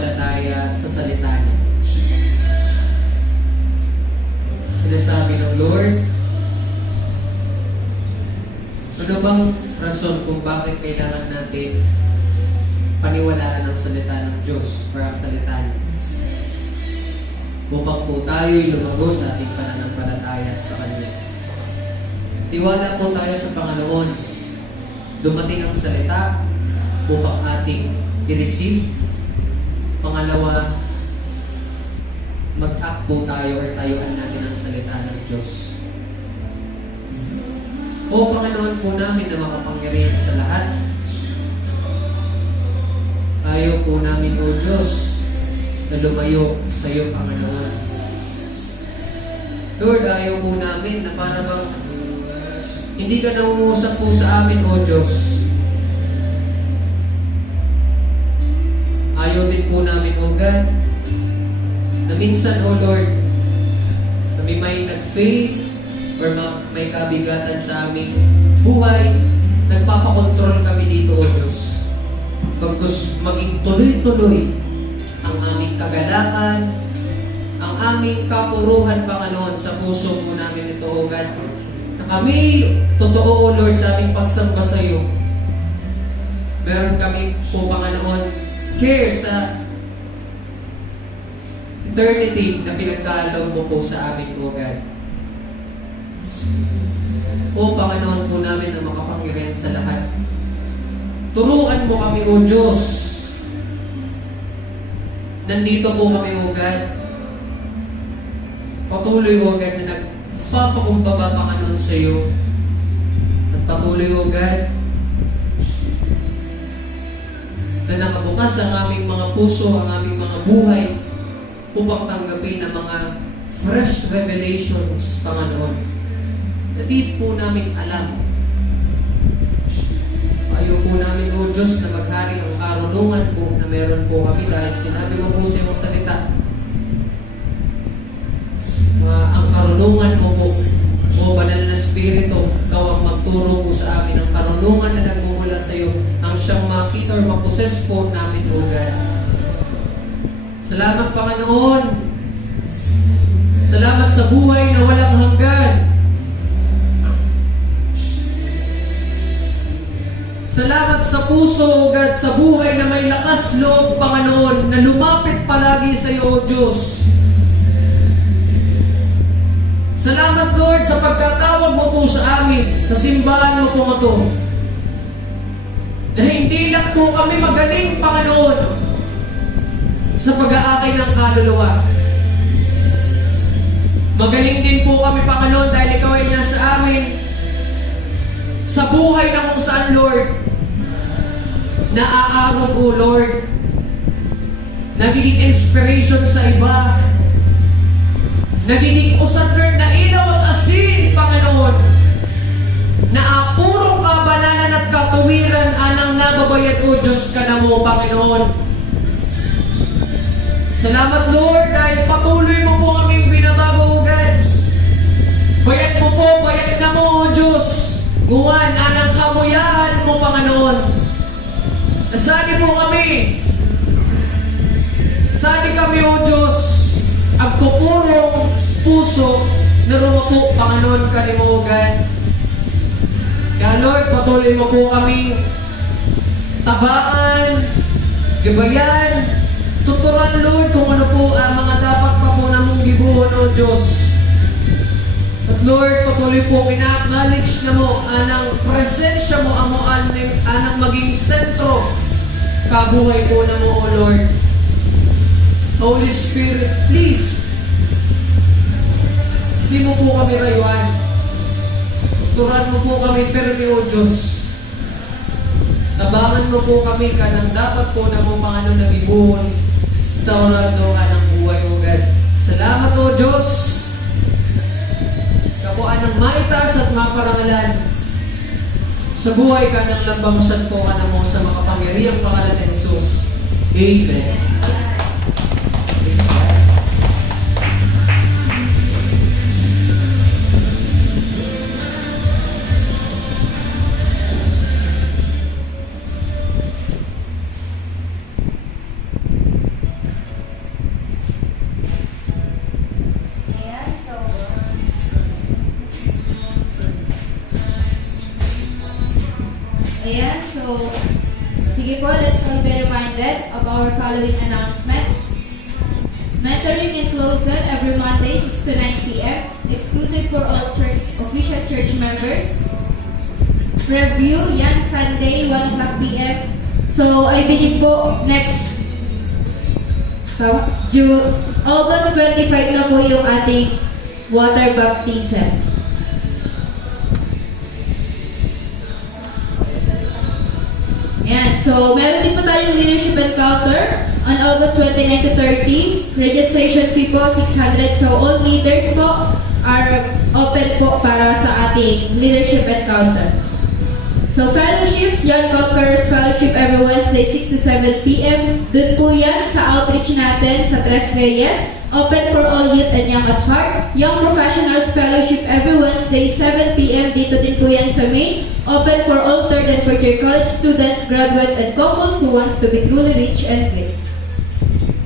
pananampalataya sa salita niya. Sinasabi ng Lord, ano bang rason kung bakit kailangan natin paniwalaan ang salita ng Diyos o ang salita niya? Upang po tayo'y lumago sa ating pananampalataya sa Kanya. Tiwala po tayo sa Panginoon. Dumating ang salita upang ating i-receive. Pangalawa, mag-act po tayo or tayuan natin ang salita ng Diyos. O Panginoon po namin na makapangyarihan sa lahat. Tayo po namin, O Diyos, na lumayo sa iyo, Panginoon. Lord, ayaw po namin na para bang hindi ka nauusap po sa amin, O Diyos. Ayaw din po namin, O God, na minsan, O Lord, kami may nag-fail or may kabigatan sa aming buhay, nagpapakontrol kami dito, O Diyos. Pagkus maging tuloy-tuloy ang aming kagalakan, ang aming kapuruhan, Panginoon, sa puso po namin ito, O God. Na kami, totoo, O Lord, sa aming pagsamba sa iyo, meron kami po, Panginoon, care sa eternity na pinagkaloob mo po sa amin, O God. O Panginoon po namin na makapangyarihan sa lahat. Turuan mo kami, O Diyos. Nandito po kami, O God. Patuloy, O God, na nagpapakumbaba, Panginoon, sa iyo. At patuloy, O God, na nakabukas ang aming mga puso, ang aming mga buhay upang tanggapin ang mga fresh revelations, Panginoon, na di po namin alam. Ayaw po namin, O Diyos, na maghari ang karunungan po na meron po kami dahil sinabi mo po sa iyong salita. Ang karunungan mo po, O Banal na Espiritu, ikaw ang magturo po sa amin. Ang karunungan na nagmumula sa iyo, ang siyang makita or maposes po namin, O God. Salamat, Panginoon. Salamat sa buhay na walang hanggan. Salamat sa puso, O God, sa buhay na may lakas loob, Panginoon, na lumapit palagi sa iyo, O Diyos. Salamat, Lord, sa pagkatawag mo po sa amin, sa simbahan mo po ito. Na hindi lang po kami magaling, Panginoon, sa pag-aakay ng kaluluwa. Magaling din po kami, Panginoon, dahil ikaw ay nasa amin sa buhay na kung saan, Lord, naaaraw po, Lord, nagiging inspiration sa iba, nagiging usad, Lord, na ilaw at asin, Panginoon, na purong kabananan at katuwiran anang nababayad, O Diyos ka na mo, Panginoon. Salamat, Lord, dahil patuloy mo po kaming binabago, O God. Bayad mo po, bayad na mo, O Diyos. Nguwan, anang kamuyahan mo, Panginoon. Nasali mo kami. Sali kami, O Diyos. Ang kupurong puso na rumapo, Panginoon, kanimo, O God. Kaya, Lord, patuloy mo po kami tabaan, gabayan, tuturan, Lord, kung ano po ang mga dapat pa po namong gibuhon, O Diyos. At Lord, patuloy po ina-acknowledge na mo anang presensya mo ang anang maging sentro kabuhay po na mo, O Lord. Holy Spirit, please, di mo po kami rayuan. Turan mo po kami firme, O Diyos. Tabangan mo po kami kanang dapat po na mo Panginoon na gibuhon sa oradoan ng buhay, O God. Salamat, O Diyos. Kapuan ng maitaas at maparangalan sa buhay ka ng lambangsan po ka na mo sa makapangyarihang pangalan ng Jesus. Amen. po, let's all be reminded of our following announcement. Mentoring in Closet every Monday, 6 to 9 p.m. Exclusive for all official church members. Review, yan, Sunday, 1 o'clock p.m. So, I believe po, next August 25 na po yung ating water baptism. Yan. So, meron din po tayong leadership encounter on August 29 to 30. Registration fee po, 600. So, all leaders po are open po para sa ating leadership encounter. So, fellowships, Young Conquerors Fellowship every Wednesday, 6 to 7 p.m. Doon po yan sa outreach natin sa Tres Reyes. Open for all youth and young at heart. Young Professionals Fellowship every Wednesday, 7 p.m. Dito din po yan sa May. Open for all third and fourth year college students, graduate and couples who wants to be truly rich and free.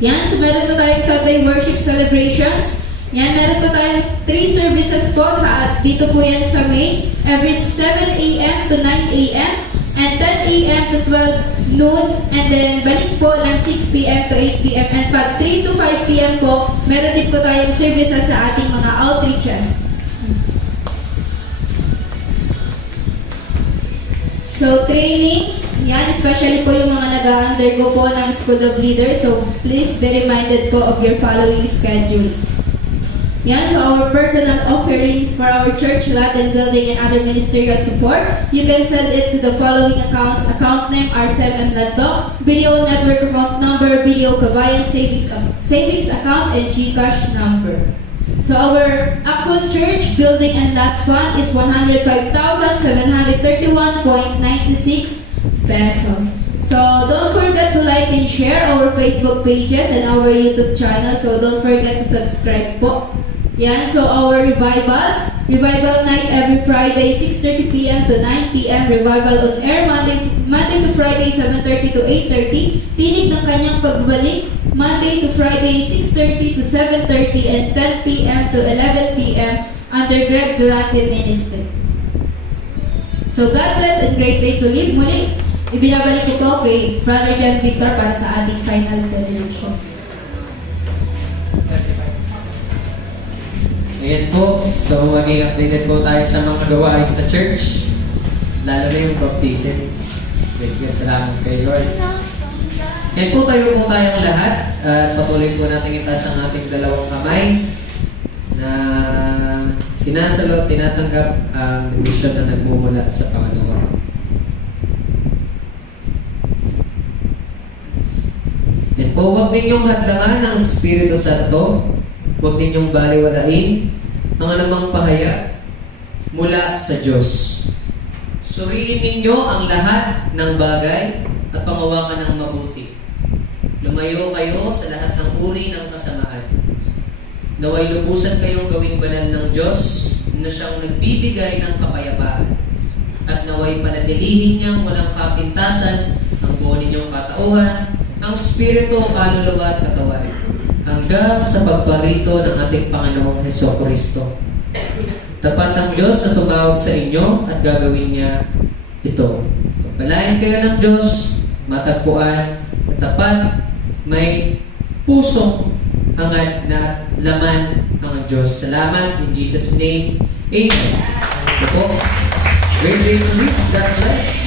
Yan, so meron po tayong Sunday worship celebrations. Yan, meron po tayong 3 services po dito po yan sa May. Every 7 a.m. to 9 a.m. and 10 a.m. to 12 noon. And then balik po ng 6 p.m. to 8 p.m. And pag 3 to 5 p.m. po, meron din po tayong services sa ating mga outreaches. So, trainings, yan, especially po yung mga nag-undergo po ng School of Leaders. So, please be reminded po of your following schedules. Yan, so our personal offerings for our church lot and building and other ministerial support, you can send it to the following accounts. Account name, Artem M. Landok, Video Network account number, Video Kabayan Savings account, and GCash number. So our actual church building and lot fund is 105,731.96 pesos. So don't forget to like and share our Facebook pages and our YouTube channel. So don't forget to subscribe po. Yan, so our revival night every Friday, 6:30 p.m. to 9 p.m. Revival on air, Monday to Friday, 7:30 to 8:30. Tinig ng kanyang pagbalik, Monday to Friday, 6:30 to 7:30 and 10 p.m. to 11 p.m. under Greg Durante Ministry. So God bless and great day to live. Muli, ibinabalik ko po kay Brother John Victor para sa ating final benediction. Ayan po, so maging updated po tayo sa mga gawain sa church, lalo na yung baptism. Salamat kay Lord. Ayan po, tayo po tayong lahat at patuloy po natin itaas ang ating dalawang kamay na sinasalo at tinatanggap ang misyon na nagmumula sa Panginoon. Ayan po, huwag ninyong hadlangan ng Espiritu Santo. Huwag ninyong baliwalain ang anumang pahayag mula sa Diyos. Suriin ninyo ang lahat ng bagay at pangawakan ng mabuti. Lumayo kayo sa lahat ng uri ng kasamaan. Naway lubusan kayong gawing banal ng Diyos na siyang nagbibigay ng kapayapaan. At naway panatilihin niyang walang kapintasan ang buo ninyong katauhan, ang spirito, kaluluwa at katawan, hanggang sa pagparito ng ating Panginoong Hesukristo. Tapat ang Diyos na tumawag sa inyo at gagawin niya ito. Pagpalain kayo ng Diyos, matagpuan, at tapat, may pusong hangad na laman ang Diyos. Salamat in Jesus' name. Amen. Ito po. Great day to live. God bless.